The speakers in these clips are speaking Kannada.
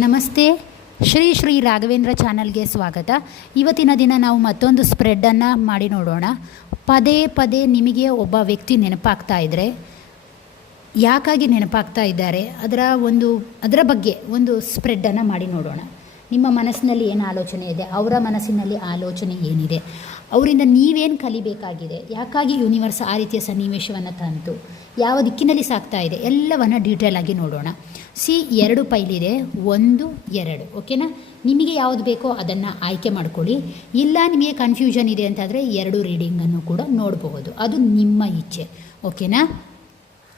ನಮಸ್ತೆ. ಶ್ರೀ ರಾಘವೇಂದ್ರ ಚಾನಲ್ಗೆ ಸ್ವಾಗತ. ಇವತ್ತಿನ ದಿನ ನಾವು ಮತ್ತೊಂದು ಸ್ಪ್ರೆಡ್ಡನ್ನು ಮಾಡಿ ನೋಡೋಣ. ಪದೇ ಪದೇ ನಿಮಗೆ ಒಬ್ಬ ವ್ಯಕ್ತಿ ನೆನಪಾಗ್ತಾ ಇದ್ದರೆ ಯಾಕಾಗಿ ನೆನಪಾಗ್ತಾ ಇದ್ದಾರೆ ಅದರ ಬಗ್ಗೆ ಒಂದು ಸ್ಪ್ರೆಡ್ಡನ್ನು ಮಾಡಿ ನೋಡೋಣ. ನಿಮ್ಮ ಮನಸ್ಸಿನಲ್ಲಿ ಏನು ಆಲೋಚನೆ ಇದೆ, ಅವರ ಮನಸ್ಸಿನಲ್ಲಿ ಆಲೋಚನೆ ಏನಿದೆ, ಅವರಿಂದ ನೀವೇನು ಕಲಿಬೇಕಾಗಿದೆ, ಯಾಕಾಗಿ ಯೂನಿವರ್ಸ್ ಆ ರೀತಿಯ ಸನ್ನಿವೇಶವನ್ನು ತಂತು, ಯಾವ ದಿಕ್ಕಿನಲ್ಲಿ ಸಾಗ್ತಾ ಇದೆ, ಎಲ್ಲವನ್ನು ಡೀಟೇಲ್ ಆಗಿ ನೋಡೋಣ. 2 ಪೈಲಿದೆ, 1, 2. ಓಕೆನಾ? ನಿಮಗೆ ಯಾವುದು ಬೇಕೋ ಅದನ್ನು ಆಯ್ಕೆ ಮಾಡ್ಕೊಳ್ಳಿ. ಇಲ್ಲ ನಿಮಗೆ ಕನ್ಫ್ಯೂಷನ್ ಇದೆ ಅಂತಾದರೆ 2 ರೀಡಿಂಗನ್ನು ಕೂಡ ನೋಡಬಹುದು. ಅದು ನಿಮ್ಮ ಇಚ್ಛೆ. ಓಕೆನಾ?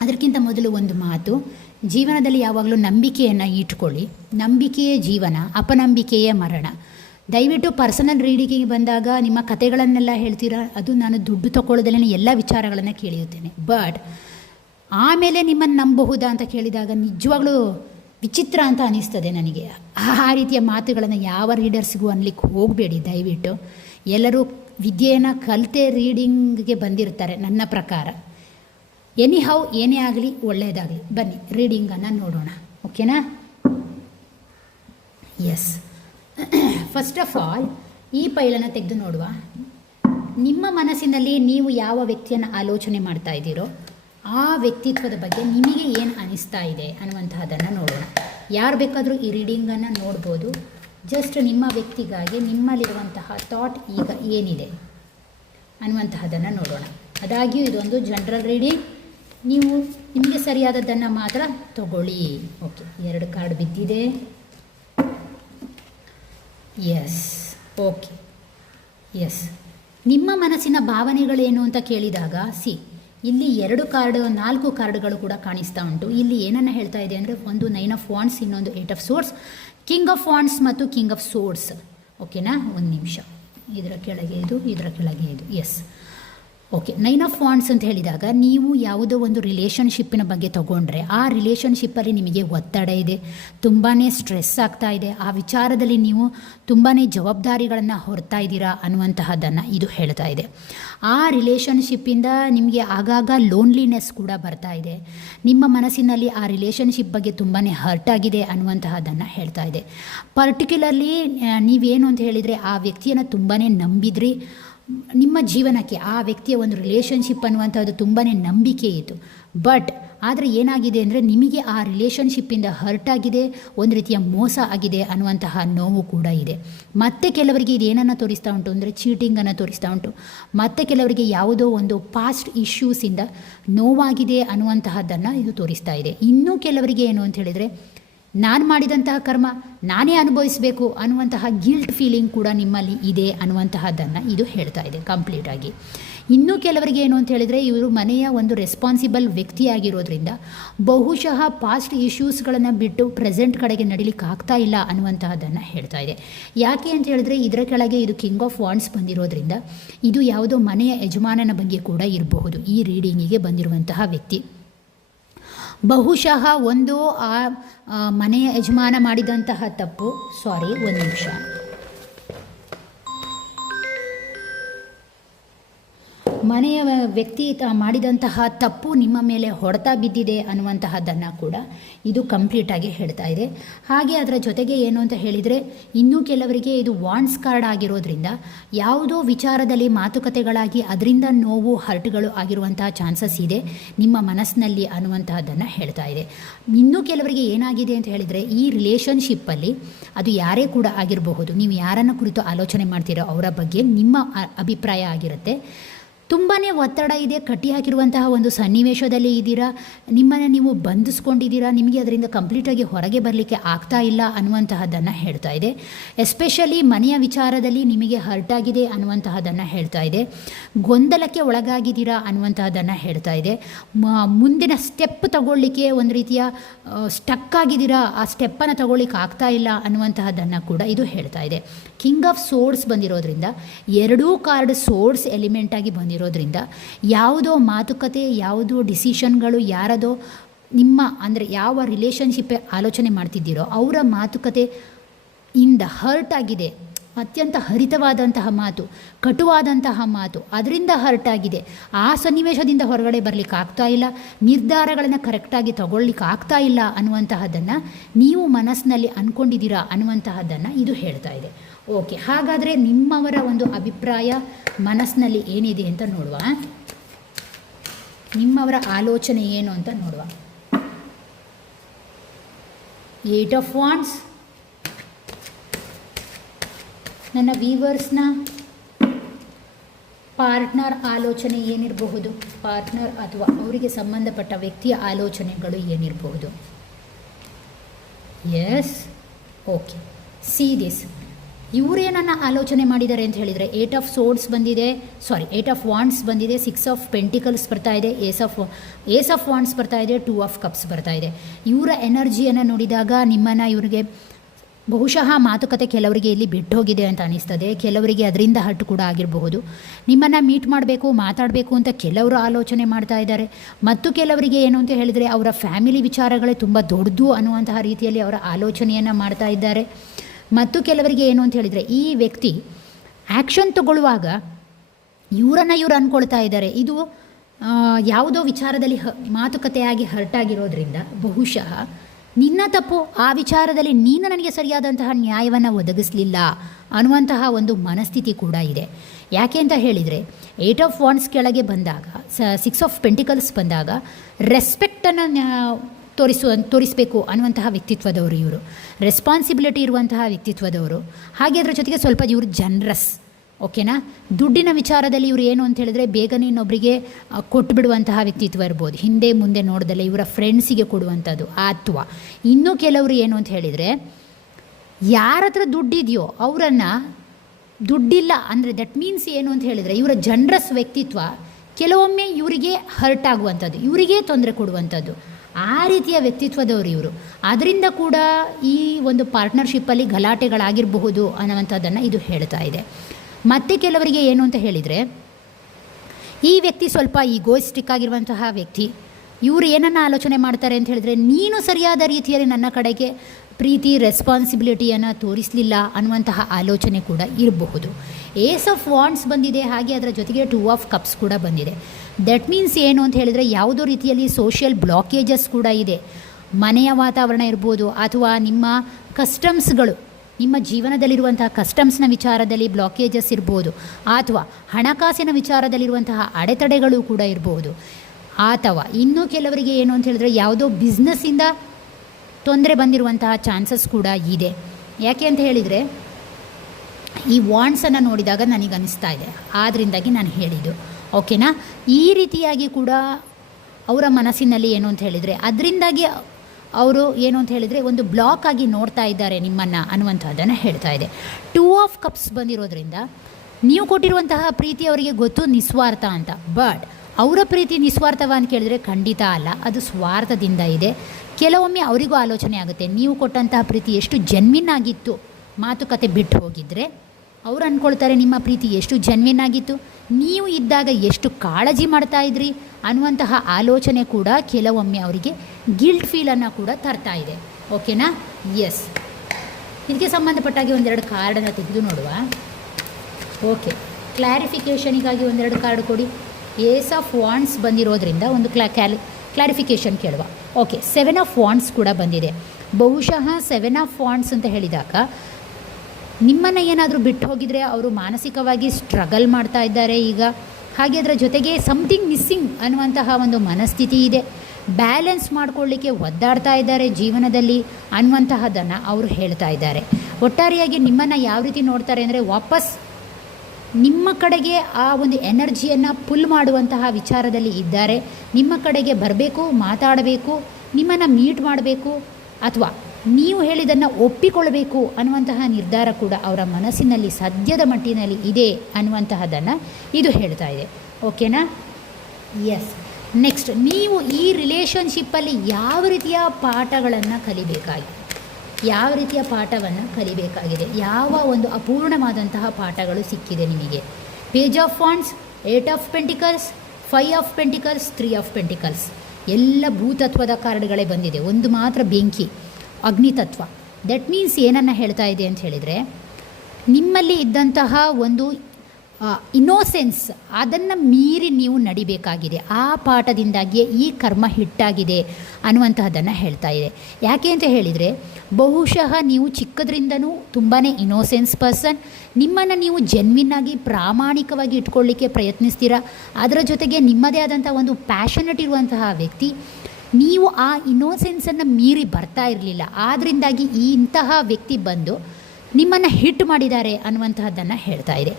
ಅದಕ್ಕಿಂತ ಮೊದಲು ಒಂದು ಮಾತು, ಜೀವನದಲ್ಲಿ ಯಾವಾಗಲೂ ನಂಬಿಕೆಯನ್ನು ಇಟ್ಕೊಳ್ಳಿ. ನಂಬಿಕೆಯೇ ಜೀವನ, ಅಪನಂಬಿಕೆಯೇ ಮರಣ. ದಯವಿಟ್ಟು ಪರ್ಸನಲ್ ರೀಡಿಂಗಿಗೆ ಬಂದಾಗ ನಿಮ್ಮ ಕತೆಗಳನ್ನೆಲ್ಲ ಹೇಳ್ತೀರಾ, ಅದು ನಾನು ದುಡ್ಡು ತಗೊಳ್ಳೋದಲ್ಲೇ ಎಲ್ಲ ವಿಚಾರಗಳನ್ನು ಕೇಳಿರುತ್ತೇನೆ. ಬಟ್ ಆಮೇಲೆ ನಿಮ್ಮನ್ನು ನಂಬಬಹುದಾ ಅಂತ ಕೇಳಿದಾಗ ನಿಜವಾಗ್ಲೂ ವಿಚಿತ್ರ ಅಂತ ಅನ್ನಿಸ್ತದೆ ನನಗೆ. ಆ ರೀತಿಯ ಮಾತುಗಳನ್ನು ಯಾವ ರೀಡರ್ಸ್ಗೂ ಅನ್ಲಿಕ್ಕೆ ಹೋಗಬೇಡಿ ದಯವಿಟ್ಟು. ಎಲ್ಲರೂ ವಿದ್ಯೆಯನ್ನು ಕಲಿತೆ ರೀಡಿಂಗ್ಗೆ ಬಂದಿರ್ತಾರೆ ನನ್ನ ಪ್ರಕಾರ. ಎನಿಹೌ ಏನೇ ಆಗಲಿ ಒಳ್ಳೆಯದಾಗಲಿ, ಬನ್ನಿ ರೀಡಿಂಗನ್ನು ನೋಡೋಣ. ಓಕೆನಾ? ಎಸ್. ಫಸ್ಟ್ ಆಫ್ ಆಲ್ ಈ ಪೈಲನ್ನು ತೆಗೆದು ನೋಡುವ. ನಿಮ್ಮ ಮನಸ್ಸಿನಲ್ಲಿ ನೀವು ಯಾವ ವ್ಯಕ್ತಿಯನ್ನು ಆಲೋಚನೆ ಮಾಡ್ತಾ ಇದ್ದೀರೋ ಆ ವ್ಯಕ್ತಿತ್ವದ ಬಗ್ಗೆ ನಿಮಗೆ ಏನು ಅನಿಸ್ತಾ ಇದೆ ಅನ್ನುವಂತಹದ್ದನ್ನು ನೋಡೋಣ. ಯಾರು ಬೇಕಾದರೂ ಈ ರೀಡಿಂಗನ್ನು ನೋಡ್ಬೋದು. ಜಸ್ಟ್ ನಿಮ್ಮ ವ್ಯಕ್ತಿಗಾಗಿ ನಿಮ್ಮಲ್ಲಿರುವಂತಹ ಥಾಟ್ ಈಗ ಏನಿದೆ ಅನ್ನುವಂತಹದ್ದನ್ನು ನೋಡೋಣ. ಆದಾಗ್ಯೂ ಇದೊಂದು ಜನರಲ್ ರೀಡಿಂಗ್, ನೀವು ನಿಮಗೆ ಸರಿಯಾದದ್ದನ್ನು ಮಾತ್ರ ತಗೊಳ್ಳಿ. ಓಕೆ, 2 ಕಾರ್ಡ್ ಬಿದ್ದಿದೆ. ಎಸ್. ಓಕೆ. ಎಸ್. ನಿಮ್ಮ ಮನಸ್ಸಿನ ಭಾವನೆಗಳೇನು ಅಂತ ಕೇಳಿದಾಗ ಇಲ್ಲಿ 4 ಕಾರ್ಡ್ಗಳು ಕೂಡ ಕಾಣಿಸ್ತಾ ಉಂಟು. ಇಲ್ಲಿ ಏನನ್ನು ಹೇಳ್ತಾ ಇದೆ ಅಂದರೆ, ಒಂದು 9 ಆಫ್ ವಾಂಡ್ಸ್, ಇನ್ನೊಂದು 8 of swords, king of wands ಮತ್ತು ಕಿಂಗ್ ಆಫ್ ಸೋರ್ಸ್. ಓಕೆನಾ? ಒಂದು ನಿಮಿಷ, ಇದರ ಕೆಳಗೆ ಇದು. ಎಸ್. ಓಕೆ, 9 ಆಫ್ ವಾಂಡ್ಸ್ ಅಂತ ಹೇಳಿದಾಗ ನೀವು ಯಾವುದೋ ಒಂದು ರಿಲೇಷನ್ಶಿಪ್ಪಿನ ಬಗ್ಗೆ ತಗೊಂಡ್ರೆ ಆ ರಿಲೇಷನ್ಶಿಪ್ಪಲ್ಲಿ ನಿಮಗೆ ಒತ್ತಡ ಇದೆ, ತುಂಬಾ ಸ್ಟ್ರೆಸ್ ಆಗ್ತಾ ಇದೆ, ಆ ವಿಚಾರದಲ್ಲಿ ನೀವು ತುಂಬಾ ಜವಾಬ್ದಾರಿಗಳನ್ನು ಹೊರ್ತಾ ಇದ್ದೀರಾ ಅನ್ನುವಂತಹದ್ದನ್ನು ಇದು ಹೇಳ್ತಾ ಇದೆ. ಆ ರಿಲೇಷನ್ಶಿಪ್ಪಿಂದ ನಿಮಗೆ ಆಗಾಗ ಲೋನ್ಲಿನೆಸ್ ಕೂಡ ಬರ್ತಾ ಇದೆ. ನಿಮ್ಮ ಮನಸ್ಸಿನಲ್ಲಿ ಆ ರಿಲೇಷನ್ಶಿಪ್ ಬಗ್ಗೆ ತುಂಬಾ ಹರ್ಟ್ ಆಗಿದೆ ಅನ್ನುವಂತಹದ್ದನ್ನು ಹೇಳ್ತಾ ಇದೆ. ಪರ್ಟಿಕ್ಯುಲರ್ಲಿ ನೀವೇನು ಅಂತ ಹೇಳಿದರೆ ಆ ವ್ಯಕ್ತಿಯನ್ನು ತುಂಬಾ ನಂಬಿದ್ರಿ. ನಿಮ್ಮ ಜೀವನಕ್ಕೆ ಆ ವ್ಯಕ್ತಿಯ ಒಂದು ರಿಲೇಷನ್ಶಿಪ್ ಅನ್ನುವಂಥದ್ದು ತುಂಬಾ ನಂಬಿಕೆ ಇತ್ತು. ಬಟ್ ಆದರೆ ಏನಾಗಿದೆ ಅಂದರೆ ನಿಮಗೆ ಆ ರಿಲೇಷನ್ಶಿಪ್ಪಿಂದ ಹರ್ಟ್ ಆಗಿದೆ, ಒಂದು ರೀತಿಯ ಮೋಸ ಆಗಿದೆ ಅನ್ನುವಂತಹ ನೋವು ಕೂಡ ಇದೆ. ಮತ್ತು ಕೆಲವರಿಗೆ ಇದೇನನ್ನು ತೋರಿಸ್ತಾ ಉಂಟು ಅಂದರೆ ಚೀಟಿಂಗನ್ನು ತೋರಿಸ್ತಾ ಉಂಟು. ಮತ್ತು ಕೆಲವರಿಗೆ ಯಾವುದೋ ಒಂದು ಪಾಸ್ಟ್ ಇಶ್ಯೂಸಿಂದ ನೋವಾಗಿದೆ ಅನ್ನುವಂತಹದ್ದನ್ನು ಇದು ತೋರಿಸ್ತಾ ಇದೆ. ಇನ್ನೂ ಕೆಲವರಿಗೆ ಏನು ಅಂತ ಹೇಳಿದರೆ, ನಾನು ಮಾಡಿದಂತಹ ಕರ್ಮ ನಾನೇ ಅನುಭವಿಸಬೇಕು ಅನ್ನುವಂತಹ ಗಿಲ್ಟ್ ಫೀಲಿಂಗ್ ಕೂಡ ನಿಮ್ಮಲ್ಲಿ ಇದೆ ಅನ್ನುವಂತಹದ್ದನ್ನು ಇದು ಹೇಳ್ತಾ ಇದೆ ಕಂಪ್ಲೀಟಾಗಿ. ಇನ್ನೂ ಕೆಲವರಿಗೆ ಏನು ಅಂತ ಹೇಳಿದರೆ, ಇವರು ಮನೆಯ ಒಂದು ರೆಸ್ಪಾನ್ಸಿಬಲ್ ವ್ಯಕ್ತಿಯಾಗಿರೋದ್ರಿಂದ ಬಹುಶಃ ಪಾಸ್ಟ್ ಇಶ್ಯೂಸ್ಗಳನ್ನು ಬಿಟ್ಟು ಪ್ರೆಸೆಂಟ್ ಕಡೆಗೆ ನಡಿಲಿಕ್ಕೆ ಆಗ್ತಾ ಇಲ್ಲ ಅನ್ನುವಂತಹದ್ದನ್ನು ಹೇಳ್ತಾ ಇದೆ. ಯಾಕೆ ಅಂತ ಹೇಳಿದ್ರೆ ಇದರ ಕೆಳಗೆ ಇದು ಕಿಂಗ್ ಆಫ್ ವಾಂಡ್ಸ್ ಬಂದಿರೋದ್ರಿಂದ ಇದು ಯಾವುದೋ ಮನೆಯ ಯಜಮಾನನ ಬಗ್ಗೆ ಕೂಡ ಇರಬಹುದು. ಈ ರೀಡಿಂಗಿಗೆ ಬಂದಿರುವಂತಹ ವ್ಯಕ್ತಿ ಬಹುಶಃ ಒಂದು ಮನೆಯ ಯಜಮಾನ ಮಾಡಿದಂತಹ ತಪ್ಪು, ಒಂದು ನಿಮಿಷ, ಮನೆಯ ವ್ಯಕ್ತಿ ಮಾಡಿದಂತಹ ತಪ್ಪು ನಿಮ್ಮ ಮೇಲೆ ಹೊಡೆತ ಬಿದ್ದಿದೆ ಅನ್ನುವಂತಹದ್ದನ್ನು ಕೂಡ ಇದು ಕಂಪ್ಲೀಟಾಗಿ ಹೇಳ್ತಾ ಇದೆ. ಹಾಗೆ ಅದರ ಜೊತೆಗೆ ಏನು ಅಂತ ಹೇಳಿದರೆ, ಇನ್ನೂ ಕೆಲವರಿಗೆ ಇದು ವಾಂಡ್ಸ್ ಕಾರ್ಡ್ ಆಗಿರೋದ್ರಿಂದ ಯಾವುದೋ ವಿಚಾರದಲ್ಲಿ ಮಾತುಕತೆಗಳಾಗಿ ಅದರಿಂದ ನೋವು ಹರ್ಟ್ಗಳು ಆಗಿರುವಂತಹ ಚಾನ್ಸಸ್ ಇದೆ ನಿಮ್ಮ ಮನಸ್ಸಿನಲ್ಲಿ ಅನ್ನುವಂತಹದ್ದನ್ನು ಹೇಳ್ತಾ ಇದೆ. ಇನ್ನೂ ಕೆಲವರಿಗೆ ಏನಾಗಿದೆ ಅಂತ ಹೇಳಿದರೆ, ಈ ರಿಲೇಷನ್ಶಿಪ್ಪಲ್ಲಿ ಅದು ಯಾರೇ ಕೂಡ ಆಗಿರಬಹುದು, ನೀವು ಯಾರನ್ನು ಕುರಿತು ಆಲೋಚನೆ ಮಾಡ್ತೀರೋ ಅವರ ಬಗ್ಗೆ ನಿಮ್ಮ ಅಭಿಪ್ರಾಯ ಆಗಿರುತ್ತೆ. ತುಂಬಾ ಒತ್ತಡ ಇದೆ, ಕಟ್ಟಿ ಹಾಕಿರುವಂತಹ ಒಂದು ಸನ್ನಿವೇಶದಲ್ಲಿ ಇದ್ದೀರಾ, ನಿಮ್ಮನ್ನು ನೀವು ಬಂಧಿಸ್ಕೊಂಡಿದ್ದೀರಾ, ನಿಮಗೆ ಅದರಿಂದ ಕಂಪ್ಲೀಟಾಗಿ ಹೊರಗೆ ಬರಲಿಕ್ಕೆ ಆಗ್ತಾ ಇಲ್ಲ ಅನ್ನುವಂತಹದ್ದನ್ನು ಹೇಳ್ತಾ ಇದೆ. ಎಸ್ಪೆಷಲಿ ಮನೆಯ ವಿಚಾರದಲ್ಲಿ ನಿಮಗೆ ಹರ್ಟ್ ಆಗಿದೆ ಅನ್ನುವಂತಹದ್ದನ್ನು ಹೇಳ್ತಾ ಇದೆ. ಗೊಂದಲಕ್ಕೆ ಒಳಗಾಗಿದ್ದೀರಾ ಅನ್ನುವಂತಹದ್ದನ್ನು ಹೇಳ್ತಾ ಇದೆ. ಮುಂದಿನ ಸ್ಟೆಪ್ ತಗೊಳ್ಳಿಕ್ಕೆ ಒಂದು ರೀತಿಯ ಸ್ಟಕ್ ಆಗಿದ್ದೀರಾ, ಆ ಸ್ಟೆಪ್ಪನ್ನು ತಗೊಳ್ಳಿಕ್ಕೆ ಆಗ್ತಾ ಇಲ್ಲ ಅನ್ನುವಂತಹದ್ದನ್ನು ಕೂಡ ಇದು ಹೇಳ್ತಾ ಇದೆ. ಕಿಂಗ್ ಆಫ್ ಸೋರ್ಸ್ ಬಂದಿರೋದ್ರಿಂದ 2 ಕಾರ್ಡ್ ಸೋರ್ಸ್ ಎಲಿಮೆಂಟಾಗಿ ಬಂದಿರೋದ್ರಿಂದ ಯಾವುದೋ ಮಾತುಕತೆ, ಯಾವುದೋ ಡಿಸಿಷನ್ಗಳು, ಯಾರದೋ ನಿಮ್ಮ ಅಂದರೆ ಯಾವ ರಿಲೇಷನ್ಶಿಪ್ ಆಲೋಚನೆ ಮಾಡ್ತಿದ್ದೀರೋ ಅವರ ಮಾತುಕತೆ ಇಂದ ಹರ್ಟ್ ಆಗಿದೆ, ಅತ್ಯಂತ ಹರಿತವಾದಂತಹ ಮಾತು, ಕಟುವಾದಂತಹ ಮಾತು, ಅದರಿಂದ ಹರ್ಟ್ ಆಗಿದೆ. ಆ ಸನ್ನಿವೇಶದಿಂದ ಹೊರಗಡೆ ಬರಲಿಕ್ಕೆ ಆಗ್ತಾ ಇಲ್ಲ, ನಿರ್ಧಾರಗಳನ್ನು ಕರೆಕ್ಟಾಗಿ ತಗೊಳ್ಳಿಕ್ಕೆ ಆಗ್ತಾ ಇಲ್ಲ ಅನ್ನುವಂತಹದ್ದನ್ನು ನೀವು ಮನಸ್ಸಿನಲ್ಲಿ ಅಂದ್ಕೊಂಡಿದ್ದೀರಾ ಅನ್ನುವಂತಹದ್ದನ್ನು ಇದು ಹೇಳ್ತಾ ಇದೆ. ಓಕೆ, ಹಾಗಾದರೆ ನಿಮ್ಮವರ ಒಂದು ಅಭಿಪ್ರಾಯ ಮನಸ್ಸಿನಲ್ಲಿ ಏನಿದೆ ಅಂತ ನೋಡುವ. ನಿಮ್ಮವರ ಆಲೋಚನೆ ಏನು ಅಂತ ನೋಡುವ. 8 ಆಫ್ ವಾಂಡ್ಸ್. ನನ್ನ ವೀವರ್ಸ್ನ ಪಾರ್ಟ್ನರ್ ಆಲೋಚನೆ ಏನಿರಬಹುದು, ಪಾರ್ಟ್ನರ್ ಅಥವಾ ಅವರಿಗೆ ಸಂಬಂಧಪಟ್ಟ ವ್ಯಕ್ತಿಯ ಆಲೋಚನೆಗಳು ಏನಿರಬಹುದು. Yes, okay, see this. ಇವರೇನನ್ನ ಆಲೋಚನೆ ಮಾಡಿದ್ದಾರೆ ಅಂತ ಹೇಳಿದರೆ 8 ಆಫ್ ಸೋರ್ಡ್ಸ್ ಬಂದಿದೆ, 8 ಆಫ್ ವಾಂಡ್ಸ್ ಬಂದಿದೆ, 6 ಆಫ್ ಪೆಂಟಿಕಲ್ಸ್ ಬರ್ತಾ ಇದೆ, ಏಸ್ ಆಫ್ ವಾಂಡ್ಸ್ ಬರ್ತಾ ಇದೆ, 2 ಆಫ್ ಕಪ್ಸ್ ಬರ್ತಾ ಇದೆ. ಇವರ ಎನರ್ಜಿಯನ್ನು ನೋಡಿದಾಗ ನಿಮ್ಮನ್ನು ಇವರಿಗೆ ಬಹುಶಃ ಮಾತುಕತೆ ಕೆಲವರಿಗೆ ಇಲ್ಲಿ ಬಿಟ್ಟು ಹೋಗಿದೆ ಅಂತ ಅನಿಸ್ತದೆ, ಕೆಲವರಿಗೆ ಅದರಿಂದ ಹರ್ಟ್ ಕೂಡ ಆಗಿರಬಹುದು. ನಿಮ್ಮನ್ನು ಮೀಟ್ ಮಾಡಬೇಕು, ಮಾತಾಡಬೇಕು ಅಂತ ಕೆಲವರು ಆಲೋಚನೆ ಮಾಡ್ತಾ ಇದ್ದಾರೆ. ಮತ್ತು ಕೆಲವರಿಗೆ ಏನು ಅಂತ ಹೇಳಿದರೆ ಅವರ ಫ್ಯಾಮಿಲಿ ವಿಚಾರಗಳೇ ತುಂಬ ದೊಡ್ಡದು ಅನ್ನುವಂತಹ ರೀತಿಯಲ್ಲಿ ಅವರ ಆಲೋಚನೆಯನ್ನು ಮಾಡ್ತಾ ಇದ್ದಾರೆ. ಮತ್ತು ಕೆಲವರಿಗೆ ಏನು ಅಂತ ಹೇಳಿದರೆ ಈ ವ್ಯಕ್ತಿ ಆ್ಯಕ್ಷನ್ ತಗೊಳ್ಳುವಾಗ ಇವರನ್ನು ಇವರು ಅಂದ್ಕೊಳ್ತಾ ಇದ್ದಾರೆ, ಇದು ಯಾವುದೋ ವಿಚಾರದಲ್ಲಿ ಮಾತುಕತೆಯಾಗಿ ಹರ್ಟ್ ಆಗಿರೋದ್ರಿಂದ ಬಹುಶಃ ನಿನ್ನ ತಪ್ಪು, ಆ ವಿಚಾರದಲ್ಲಿ ನೀನು ನನಗೆ ಸರಿಯಾದಂತಹ ನ್ಯಾಯವನ್ನು ಒದಗಿಸಲಿಲ್ಲ ಅನ್ನುವಂತಹ ಒಂದು ಮನಸ್ಥಿತಿ ಕೂಡ ಇದೆ. ಯಾಕೆ ಅಂತ ಹೇಳಿದರೆ 8 ಆಫ್ ವಾಂಡ್ಸ್ ಕೆಳಗೆ ಬಂದಾಗ, 6 ಆಫ್ ಪೆಂಟಿಕಲ್ಸ್ ಬಂದಾಗ ರೆಸ್ಪೆಕ್ಟನ್ನು ತೋರಿಸಬೇಕು ಅನ್ನುವಂತಹ ವ್ಯಕ್ತಿತ್ವದವರು ಇವರು, ರೆಸ್ಪಾನ್ಸಿಬಿಲಿಟಿ ಇರುವಂತಹ ವ್ಯಕ್ತಿತ್ವದವರು. ಹಾಗೆ ಅದರ ಜೊತೆಗೆ ಸ್ವಲ್ಪ ಇವರು ಜನರಸ್. ಓಕೆನಾ. ದುಡ್ಡಿನ ವಿಚಾರದಲ್ಲಿ ಇವರು ಏನು ಅಂತ ಹೇಳಿದ್ರೆ ಬೇಗನೆ ಇನ್ನೊಬ್ಬರಿಗೆ ಕೊಟ್ಟುಬಿಡುವಂತಹ ವ್ಯಕ್ತಿತ್ವ ಇರ್ಬೋದು, ಹಿಂದೆ ಮುಂದೆ ನೋಡ್ದಲ್ಲ ಇವರ ಫ್ರೆಂಡ್ಸಿಗೆ ಕೊಡುವಂಥದ್ದು. ಅಥವಾ ಇನ್ನೂ ಕೆಲವರು ಏನು ಅಂತ ಹೇಳಿದರೆ ಯಾರ ಹತ್ರ ದುಡ್ಡಿದೆಯೋ ಅವರನ್ನು, ದುಡ್ಡಿಲ್ಲ ಅಂದರೆ ದಟ್ ಮೀನ್ಸ್ ಏನು ಅಂತ ಹೇಳಿದರೆ ಇವರ ಜನರಸ್ ವ್ಯಕ್ತಿತ್ವ ಕೆಲವೊಮ್ಮೆ ಇವರಿಗೆ ಹರ್ಟ್ ಆಗುವಂಥದ್ದು, ಇವರಿಗೆ ತೊಂದರೆ ಕೊಡುವಂಥದ್ದು, ಆ ರೀತಿಯ ವ್ಯಕ್ತಿತ್ವದವರು ಇವರು. ಅದರಿಂದ ಕೂಡ ಈ ಒಂದು ಪಾರ್ಟ್ನರ್ಶಿಪ್ಪಲ್ಲಿ ಗಲಾಟೆಗಳಾಗಿರಬಹುದು ಅನ್ನುವಂಥದ್ದನ್ನು ಇದು ಹೇಳ್ತಾ ಇದೆ. ಮತ್ತು ಕೆಲವರಿಗೆ ಏನು ಅಂತ ಹೇಳಿದರೆ ಈ ವ್ಯಕ್ತಿ ಸ್ವಲ್ಪ ಈಗೋಯಿಸ್ಟಿಕ್ ಆಗಿರುವಂತಹ ವ್ಯಕ್ತಿ. ಇವರು ಏನನ್ನು ಆಲೋಚನೆ ಮಾಡ್ತಾರೆ ಅಂತ ಹೇಳಿದರೆ ನೀನು ಸರಿಯಾದ ರೀತಿಯಲ್ಲಿ ನನ್ನ ಕಡೆಗೆ ಪ್ರೀತಿ ರೆಸ್ಪಾನ್ಸಿಬಿಲಿಟಿಯನ್ನು ತೋರಿಸಲಿಲ್ಲ ಅನ್ನುವಂತಹ ಆಲೋಚನೆ ಕೂಡ ಇರಬಹುದು. ಏಸ್ ಆಫ್ ವಾಂಡ್ಸ್ ಬಂದಿದೆ, ಹಾಗೆ ಅದರ ಜೊತೆಗೆ 2 ಆಫ್ ಕಪ್ಸ್ ಕೂಡ ಬಂದಿದೆ. ದಟ್ ಮೀನ್ಸ್ ಏನು ಅಂತ ಹೇಳಿದರೆ ಯಾವುದೋ ರೀತಿಯಲ್ಲಿ ಸೋಷಿಯಲ್ ಬ್ಲಾಕೇಜಸ್ ಕೂಡ ಇದೆ. ಮನೆಯ ವಾತಾವರಣ ಇರ್ಬೋದು, ಅಥವಾ ನಿಮ್ಮ ಕಸ್ಟಮ್ಸ್ಗಳು, ನಿಮ್ಮ ಜೀವನದಲ್ಲಿರುವಂತಹ ಕಸ್ಟಮ್ಸ್ನ ವಿಚಾರದಲ್ಲಿ ಬ್ಲಾಕೇಜಸ್ ಇರ್ಬೋದು, ಅಥವಾ ಹಣಕಾಸಿನ ವಿಚಾರದಲ್ಲಿರುವಂತಹ ಅಡೆತಡೆಗಳು ಕೂಡ ಇರ್ಬೋದು. ಅಥವಾ ಇನ್ನೂ ಕೆಲವರಿಗೆ ಏನು ಅಂತ ಹೇಳಿದ್ರೆ ಯಾವುದೋ ಬಿಸ್ನೆಸ್ಸಿಂದ ತೊಂದರೆ ಬಂದಿರುವಂತಹ ಚಾನ್ಸಸ್ ಕೂಡ ಇದೆ. ಯಾಕೆ ಅಂತ ಹೇಳಿದರೆ ಈ ವಾಂಡ್ಸನ್ನು ನೋಡಿದಾಗ ನನಗನ್ನಿಸ್ತಾ ಇದೆ, ಆದ್ದರಿಂದಾಗಿ ನಾನು ಹೇಳಿದ್ದು. ಓಕೆನಾ. ಈ ರೀತಿಯಾಗಿ ಕೂಡ ಅವರ ಮನಸ್ಸಿನಲ್ಲಿ ಏನು ಅಂತ ಹೇಳಿದರೆ ಅದರಿಂದಾಗಿ ಅವರು ಏನು ಅಂತ ಹೇಳಿದರೆ ಒಂದು ಬ್ಲಾಕ್ ಆಗಿ ನೋಡ್ತಾ ಇದ್ದಾರೆ ನಿಮ್ಮನ್ನು ಅನ್ನುವಂಥದ್ದನ್ನು ಹೇಳ್ತಾ ಇದೆ. 2 ಆಫ್ ಕಪ್ಸ್ ಬಂದಿರೋದ್ರಿಂದ ನೀವು ಕೊಟ್ಟಿರುವಂತಹ ಪ್ರೀತಿ ಅವರಿಗೆ ಗೊತ್ತು ನಿಸ್ವಾರ್ಥ ಅಂತ. ಬಟ್ ಅವರ ಪ್ರೀತಿ ನಿಸ್ವಾರ್ಥವ ಅಂತ ಕೇಳಿದರೆ ಖಂಡಿತ ಅಲ್ಲ, ಅದು ಸ್ವಾರ್ಥದಿಂದ ಇದೆ. ಕೆಲವೊಮ್ಮೆ ಅವರಿಗೂ ಆಲೋಚನೆ ಆಗುತ್ತೆ, ನೀವು ಕೊಟ್ಟಂತಹ ಪ್ರೀತಿ ಎಷ್ಟು ಜೆನ್ವಿನ್ ಆಗಿತ್ತು, ಮಾತುಕತೆ ಬಿಟ್ಟು ಹೋಗಿದ್ದರೆ ಅವ್ರು ಅಂದ್ಕೊಳ್ತಾರೆ ನಿಮ್ಮ ಪ್ರೀತಿ ಎಷ್ಟು ಜೆನ್ವಿನ್ ಆಗಿತ್ತು, ನೀವು ಇದ್ದಾಗ ಎಷ್ಟು ಕಾಳಜಿ ಮಾಡ್ತಾ ಇದ್ರಿ ಅನ್ನುವಂತಹ ಆಲೋಚನೆ ಕೂಡ ಕೆಲವೊಮ್ಮೆ ಅವರಿಗೆ ಗಿಲ್ಟ್ ಫೀಲನ್ನು ಕೂಡ ತರ್ತಾ ಇದೆ. ಓಕೆನಾ. ಎಸ್, ಇದಕ್ಕೆ ಸಂಬಂಧಪಟ್ಟಾಗಿ ಒಂದೆರಡು ಕಾರ್ಡನ್ನು ತೆಗೆದು ನೋಡುವ. ಓಕೆ, ಕ್ಲಾರಿಫಿಕೇಷನಿಗಾಗಿ ಒಂದೆರಡು ಕಾರ್ಡ್ ಕೊಡಿ. ಏಸ್ ಆಫ್ ವಾಂಡ್ಸ್ ಬಂದಿರೋದ್ರಿಂದ ಒಂದು ಕ್ಲಾರಿಫಿಕೇಷನ್ ಕೇಳುವ. ಓಕೆ, 7 ಆಫ್ ವಾಂಡ್ಸ್ ಕೂಡ ಬಂದಿದೆ. ಬಹುಶಃ 7 ಆಫ್ ವಾಂಡ್ಸ್ ಅಂತ ಹೇಳಿದಾಗ ನಿಮ್ಮನ್ನು ಏನಾದರೂ ಬಿಟ್ಟು ಹೋಗಿದರೆ ಅವರು ಮಾನಸಿಕವಾಗಿ ಸ್ಟ್ರಗಲ್ ಮಾಡ್ತಾ ಇದ್ದಾರೆ ಈಗ. ಹಾಗೆ ಅದರ ಜೊತೆಗೆ ಸಮಥಿಂಗ್ ಮಿಸ್ಸಿಂಗ್ ಅನ್ನುವಂತಹ ಒಂದು ಮನಸ್ಥಿತಿ ಇದೆ. ಬ್ಯಾಲೆನ್ಸ್ ಮಾಡಿಕೊಳ್ಳಿಕ್ಕೆ ಒದ್ದಾಡ್ತಾ ಇದ್ದಾರೆ ಜೀವನದಲ್ಲಿ ಅನ್ನುವಂತಹದ್ದನ್ನು ಅವರು ಹೇಳ್ತಾ ಇದ್ದಾರೆ. ಒಟ್ಟಾರೆಯಾಗಿ ನಿಮ್ಮನ್ನು ಯಾವ ರೀತಿ ನೋಡ್ತಾರೆ ಅಂದರೆ ವಾಪಸ್ ನಿಮ್ಮ ಕಡೆಗೆ ಆ ಒಂದು ಎನರ್ಜಿಯನ್ನು ಪುಲ್ ಮಾಡುವಂತಹ ವಿಚಾರದಲ್ಲಿ ಇದ್ದಾರೆ. ನಿಮ್ಮ ಕಡೆಗೆ ಬರಬೇಕು, ಮಾತಾಡಬೇಕು, ನಿಮ್ಮನ್ನು ಮೀಟ್ ಮಾಡಬೇಕು, ಅಥವಾ ನೀವು ಹೇಳಿದ್ದನ್ನು ಒಪ್ಪಿಕೊಳ್ಳಬೇಕು ಅನ್ನುವಂತಹ ನಿರ್ಧಾರ ಕೂಡ ಅವರ ಮನಸ್ಸಿನಲ್ಲಿ ಸದ್ಯದ ಮಟ್ಟಿನಲ್ಲಿ ಇದೆ ಅನ್ನುವಂತಹದ್ದನ್ನು ಇದು ಹೇಳ್ತಾ ಇದೆ. ಓಕೆನಾ. ಎಸ್, ನೆಕ್ಸ್ಟ್, ನೀವು ಈ ರಿಲೇಷನ್ಶಿಪ್ಪಲ್ಲಿ ಯಾವ ರೀತಿಯ ಪಾಠಗಳನ್ನು ಕಲಿಬೇಕಾಗಿದೆ, ಯಾವ ರೀತಿಯ ಪಾಠವನ್ನು ಕಲಿಬೇಕಾಗಿದೆ, ಯಾವ ಒಂದು ಅಪೂರ್ಣವಾದಂತಹ ಪಾಠಗಳು ಸಿಕ್ಕಿದೆ ನಿಮಗೆ. Page of wands, 8 of pentacles, 5 of pentacles, 3 of pentacles, ಎಲ್ಲ ಭೂತತ್ವದ ಕಾರ್ಡ್ಗಳೇ ಬಂದಿದೆ. ಒಂದು ಮಾತ್ರ ಬೆಂಕಿ, ಅಗ್ನಿತತ್ವ. ದಟ್ ಮೀನ್ಸ್ ಏನನ್ನು ಹೇಳ್ತಾ ಇದೆ ಅಂತ ಹೇಳಿದರೆ ನಿಮ್ಮಲ್ಲಿ ಇದ್ದಂತಹ ಒಂದು ಇನ್ನೋಸೆನ್ಸ್ ಅದನ್ನು ಮೀರಿ ನೀವು ನಡಿಬೇಕಾಗಿದೆ. ಆ ಪಾಠದಿಂದಾಗಿಯೇ ಈ ಕರ್ಮ ಹಿಟ್ಟಾಗಿದೆ ಅನ್ನುವಂತಹದ್ದನ್ನು ಹೇಳ್ತಾ ಇದೆ. ಯಾಕೆ ಅಂತ ಹೇಳಿದರೆ, ಬಹುಶಃ ನೀವು ಚಿಕ್ಕದ್ರಿಂದನೂ ತುಂಬಾ ಇನ್ನೋಸೆನ್ಸ್ ಪರ್ಸನ್. ನಿಮ್ಮನ್ನು ನೀವು ಜೆನ್ವಿನ್ನಾಗಿ ಪ್ರಾಮಾಣಿಕವಾಗಿ ಇಟ್ಕೊಳ್ಳಿಕ್ಕೆ ಪ್ರಯತ್ನಿಸ್ತೀರಾ. ಅದರ ಜೊತೆಗೆ ನಿಮ್ಮದೇ ಆದಂಥ ಒಂದು ಪ್ಯಾಷನೆಟ್ ಇರುವಂತಹ ವ್ಯಕ್ತಿ. ನೀವು ಆ ಇನ್ನೋಸೆನ್ಸನ್ನು ಮೀರಿ ಬರ್ತಾ ಇರಲಿಲ್ಲ. ಆದ್ದರಿಂದಾಗಿ ಇಂತಹ ವ್ಯಕ್ತಿ ಬಂದು ನಿಮ್ಮನ್ನು ಹಿಟ್ ಮಾಡಿದ್ದಾರೆ ಅನ್ನುವಂತಹದ್ದನ್ನು ಹೇಳ್ತಾ ಇದೆ.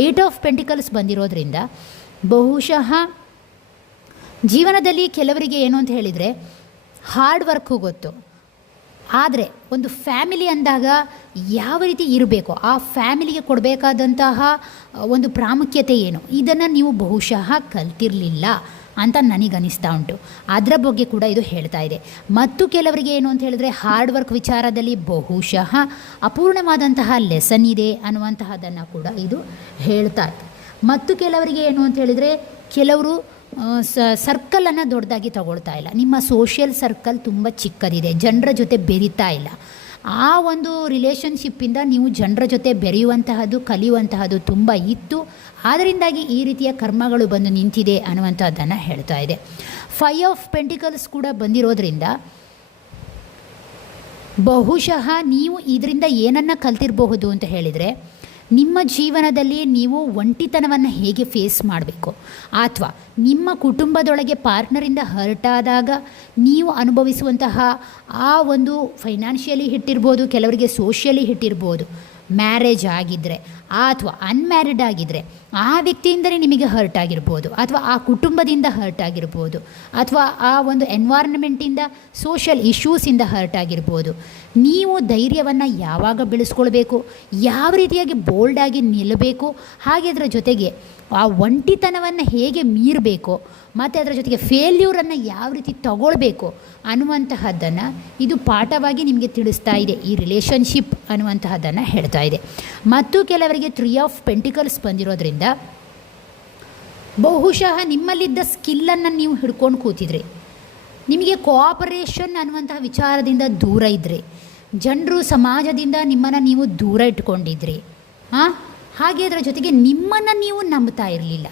8 ಆಫ್ ಪೆಂಟಿಕಲ್ಸ್ ಬಂದಿರೋದ್ರಿಂದ ಬಹುಶಃ ಜೀವನದಲ್ಲಿ ಕೆಲವರಿಗೆ ಏನು ಅಂತ ಹೇಳಿದರೆ ಹಾರ್ಡ್ ವರ್ಕು ಗೊತ್ತು, ಆದರೆ ಒಂದು ಫ್ಯಾಮಿಲಿ ಅಂದಾಗ ಯಾವ ರೀತಿ ಇರಬೇಕು, ಆ ಫ್ಯಾಮಿಲಿಗೆ ಕೊಡಬೇಕಾದಂತಹ ಒಂದು ಪ್ರಾಮುಖ್ಯತೆ ಏನು, ಇದನ್ನು ನೀವು ಬಹುಶಃ ಕಲ್ತಿರಲಿಲ್ಲ ಅಂತ ನನಗನ್ನಿಸ್ತಾ ಉಂಟು. ಅದರ ಬಗ್ಗೆ ಕೂಡ ಇದು ಹೇಳ್ತಾ ಇದೆ. ಮತ್ತು ಕೆಲವರಿಗೆ ಏನು ಅಂತ ಹೇಳಿದ್ರೆ ಹಾರ್ಡ್ ವರ್ಕ್ ವಿಚಾರದಲ್ಲಿ ಬಹುಶಃ ಅಪೂರ್ಣವಾದಂತಹ ಲೆಸನ್ ಇದೆ ಅನ್ನುವಂತಹದ್ದನ್ನು ಕೂಡ ಇದು ಹೇಳ್ತಾ ಇದೆ. ಮತ್ತು ಕೆಲವರಿಗೆ ಏನು ಅಂತ ಹೇಳಿದರೆ, ಕೆಲವರು ಸರ್ಕಲನ್ನು ದೊಡ್ಡದಾಗಿ ತಗೊಳ್ತಾ ಇಲ್ಲ. ನಿಮ್ಮ ಸೋಷಿಯಲ್ ಸರ್ಕಲ್ ತುಂಬ ಚಿಕ್ಕದಿದೆ, ಜನರ ಜೊತೆ ಬೆರೀತಾ ಇಲ್ಲ. ಆ ಒಂದು ರಿಲೇಷನ್ಶಿಪ್ಪಿಂದ ನೀವು ಜನರ ಜೊತೆ ಬೆರೆಯುವಂತಹದ್ದು, ಕಲಿಯುವಂತಹದ್ದು ತುಂಬ ಇತ್ತು. ಆದ್ದರಿಂದಾಗಿ ಈ ರೀತಿಯ ಕರ್ಮಗಳು ಬಂದು ನಿಂತಿದೆ ಅನ್ನುವಂಥದ್ದನ್ನು ಹೇಳ್ತಾ ಇದೆ. 5 ಆಫ್ ಪೆಂಟಿಕಲ್ಸ್ ಕೂಡ ಬಂದಿರೋದ್ರಿಂದ ಬಹುಶಃ ನೀವು ಇದರಿಂದ ಏನನ್ನು ಕಲ್ತಿರಬಹುದು ಅಂತ ಹೇಳಿದರೆ, ನಿಮ್ಮ ಜೀವನದಲ್ಲಿ ನೀವು ಒಂಟಿತನವನ್ನು ಹೇಗೆ ಫೇಸ್ ಮಾಡಬೇಕು, ಅಥವಾ ನಿಮ್ಮ ಕುಟುಂಬದೊಳಗೆ ಪಾರ್ಟ್ನರಿಂದ ಹರ್ಟ್ ಆದಾಗ ನೀವು ಅನುಭವಿಸುವಂತಹ ಆ ಒಂದು ಫೈನಾನ್ಷಿಯಲಿ ಹಿಟ್ಟಿರ್ಬೋದು, ಕೆಲವರಿಗೆ ಸೋಷಿಯಲಿ ಹಿಟ್ಟಿರ್ಬೋದು. ಮ್ಯಾರೇಜ್ ಆಗಿದ್ದರೆ ಅಥವಾ ಅನ್ಮ್ಯಾರಿಡ್ ಆಗಿದ್ದರೆ ಆ ವ್ಯಕ್ತಿಯಿಂದಲೇ ನಿಮಗೆ ಹರ್ಟ್ ಆಗಿರ್ಬೋದು, ಅಥವಾ ಆ ಕುಟುಂಬದಿಂದ ಹರ್ಟ್ ಆಗಿರ್ಬೋದು, ಅಥವಾ ಆ ಒಂದು ಎನ್ವೈರ್ನ್ಮೆಂಟಿಂದ ಸೋಷಿಯಲ್ ಇಶ್ಯೂಸಿಂದ ಹರ್ಟ್ ಆಗಿರ್ಬೋದು. ನೀವು ಧೈರ್ಯವನ್ನು ಯಾವಾಗ ಬೆಳೆಸ್ಕೊಳ್ಬೇಕು, ಯಾವ ರೀತಿಯಾಗಿ ಬೋಲ್ಡಾಗಿ ನಿಲ್ಲಬೇಕು, ಹಾಗೆ ಅದರ ಜೊತೆಗೆ ಆ ಒಂಟಿತನವನ್ನು ಹೇಗೆ ಮೀರಬೇಕು, ಮತ್ತು ಅದರ ಜೊತೆಗೆ ಫೇಲ್ಯೂರನ್ನು ಯಾವ ರೀತಿ ತಗೊಳ್ಬೇಕು ಅನ್ನುವಂತಹದ್ದನ್ನು ಇದು ಪಾಠವಾಗಿ ನಿಮಗೆ ತಿಳಿಸ್ತಾ ಇದೆ. ಈ ರಿಲೇಷನ್ಶಿಪ್ ಅನ್ನುವಂತಹದ್ದನ್ನು ಹೇಳ್ತಾ ಇದೆ. ಮತ್ತು ಕೆಲವರಿಗೆ 3 ಆಫ್ ಪೆಂಟಿಕಲ್ಸ್ ಬಂದಿರೋದ್ರಿಂದ ಬಹುಶಃ ನಿಮ್ಮಲ್ಲಿದ್ದ ಸ್ಕಿಲ್ಲನ್ನು ನೀವು ಹಿಡ್ಕೊಂಡು ಕೂತಿದ್ರಿ. ನಿಮಗೆ ಕೋಆಪರೇಷನ್ ಅನ್ನುವಂತಹ ವಿಚಾರದಿಂದ ದೂರ ಇದ್ರಿ. ಜನರು ಸಮಾಜದಿಂದ ನಿಮ್ಮನ್ನು ನೀವು ದೂರ ಇಟ್ಕೊಂಡಿದ್ರಿ. ಹಾಗೆ ಅದರ ಜೊತೆಗೆ ನಿಮ್ಮನ್ನು ನೀವು ನಂಬ್ತಾ ಇರಲಿಲ್ಲ.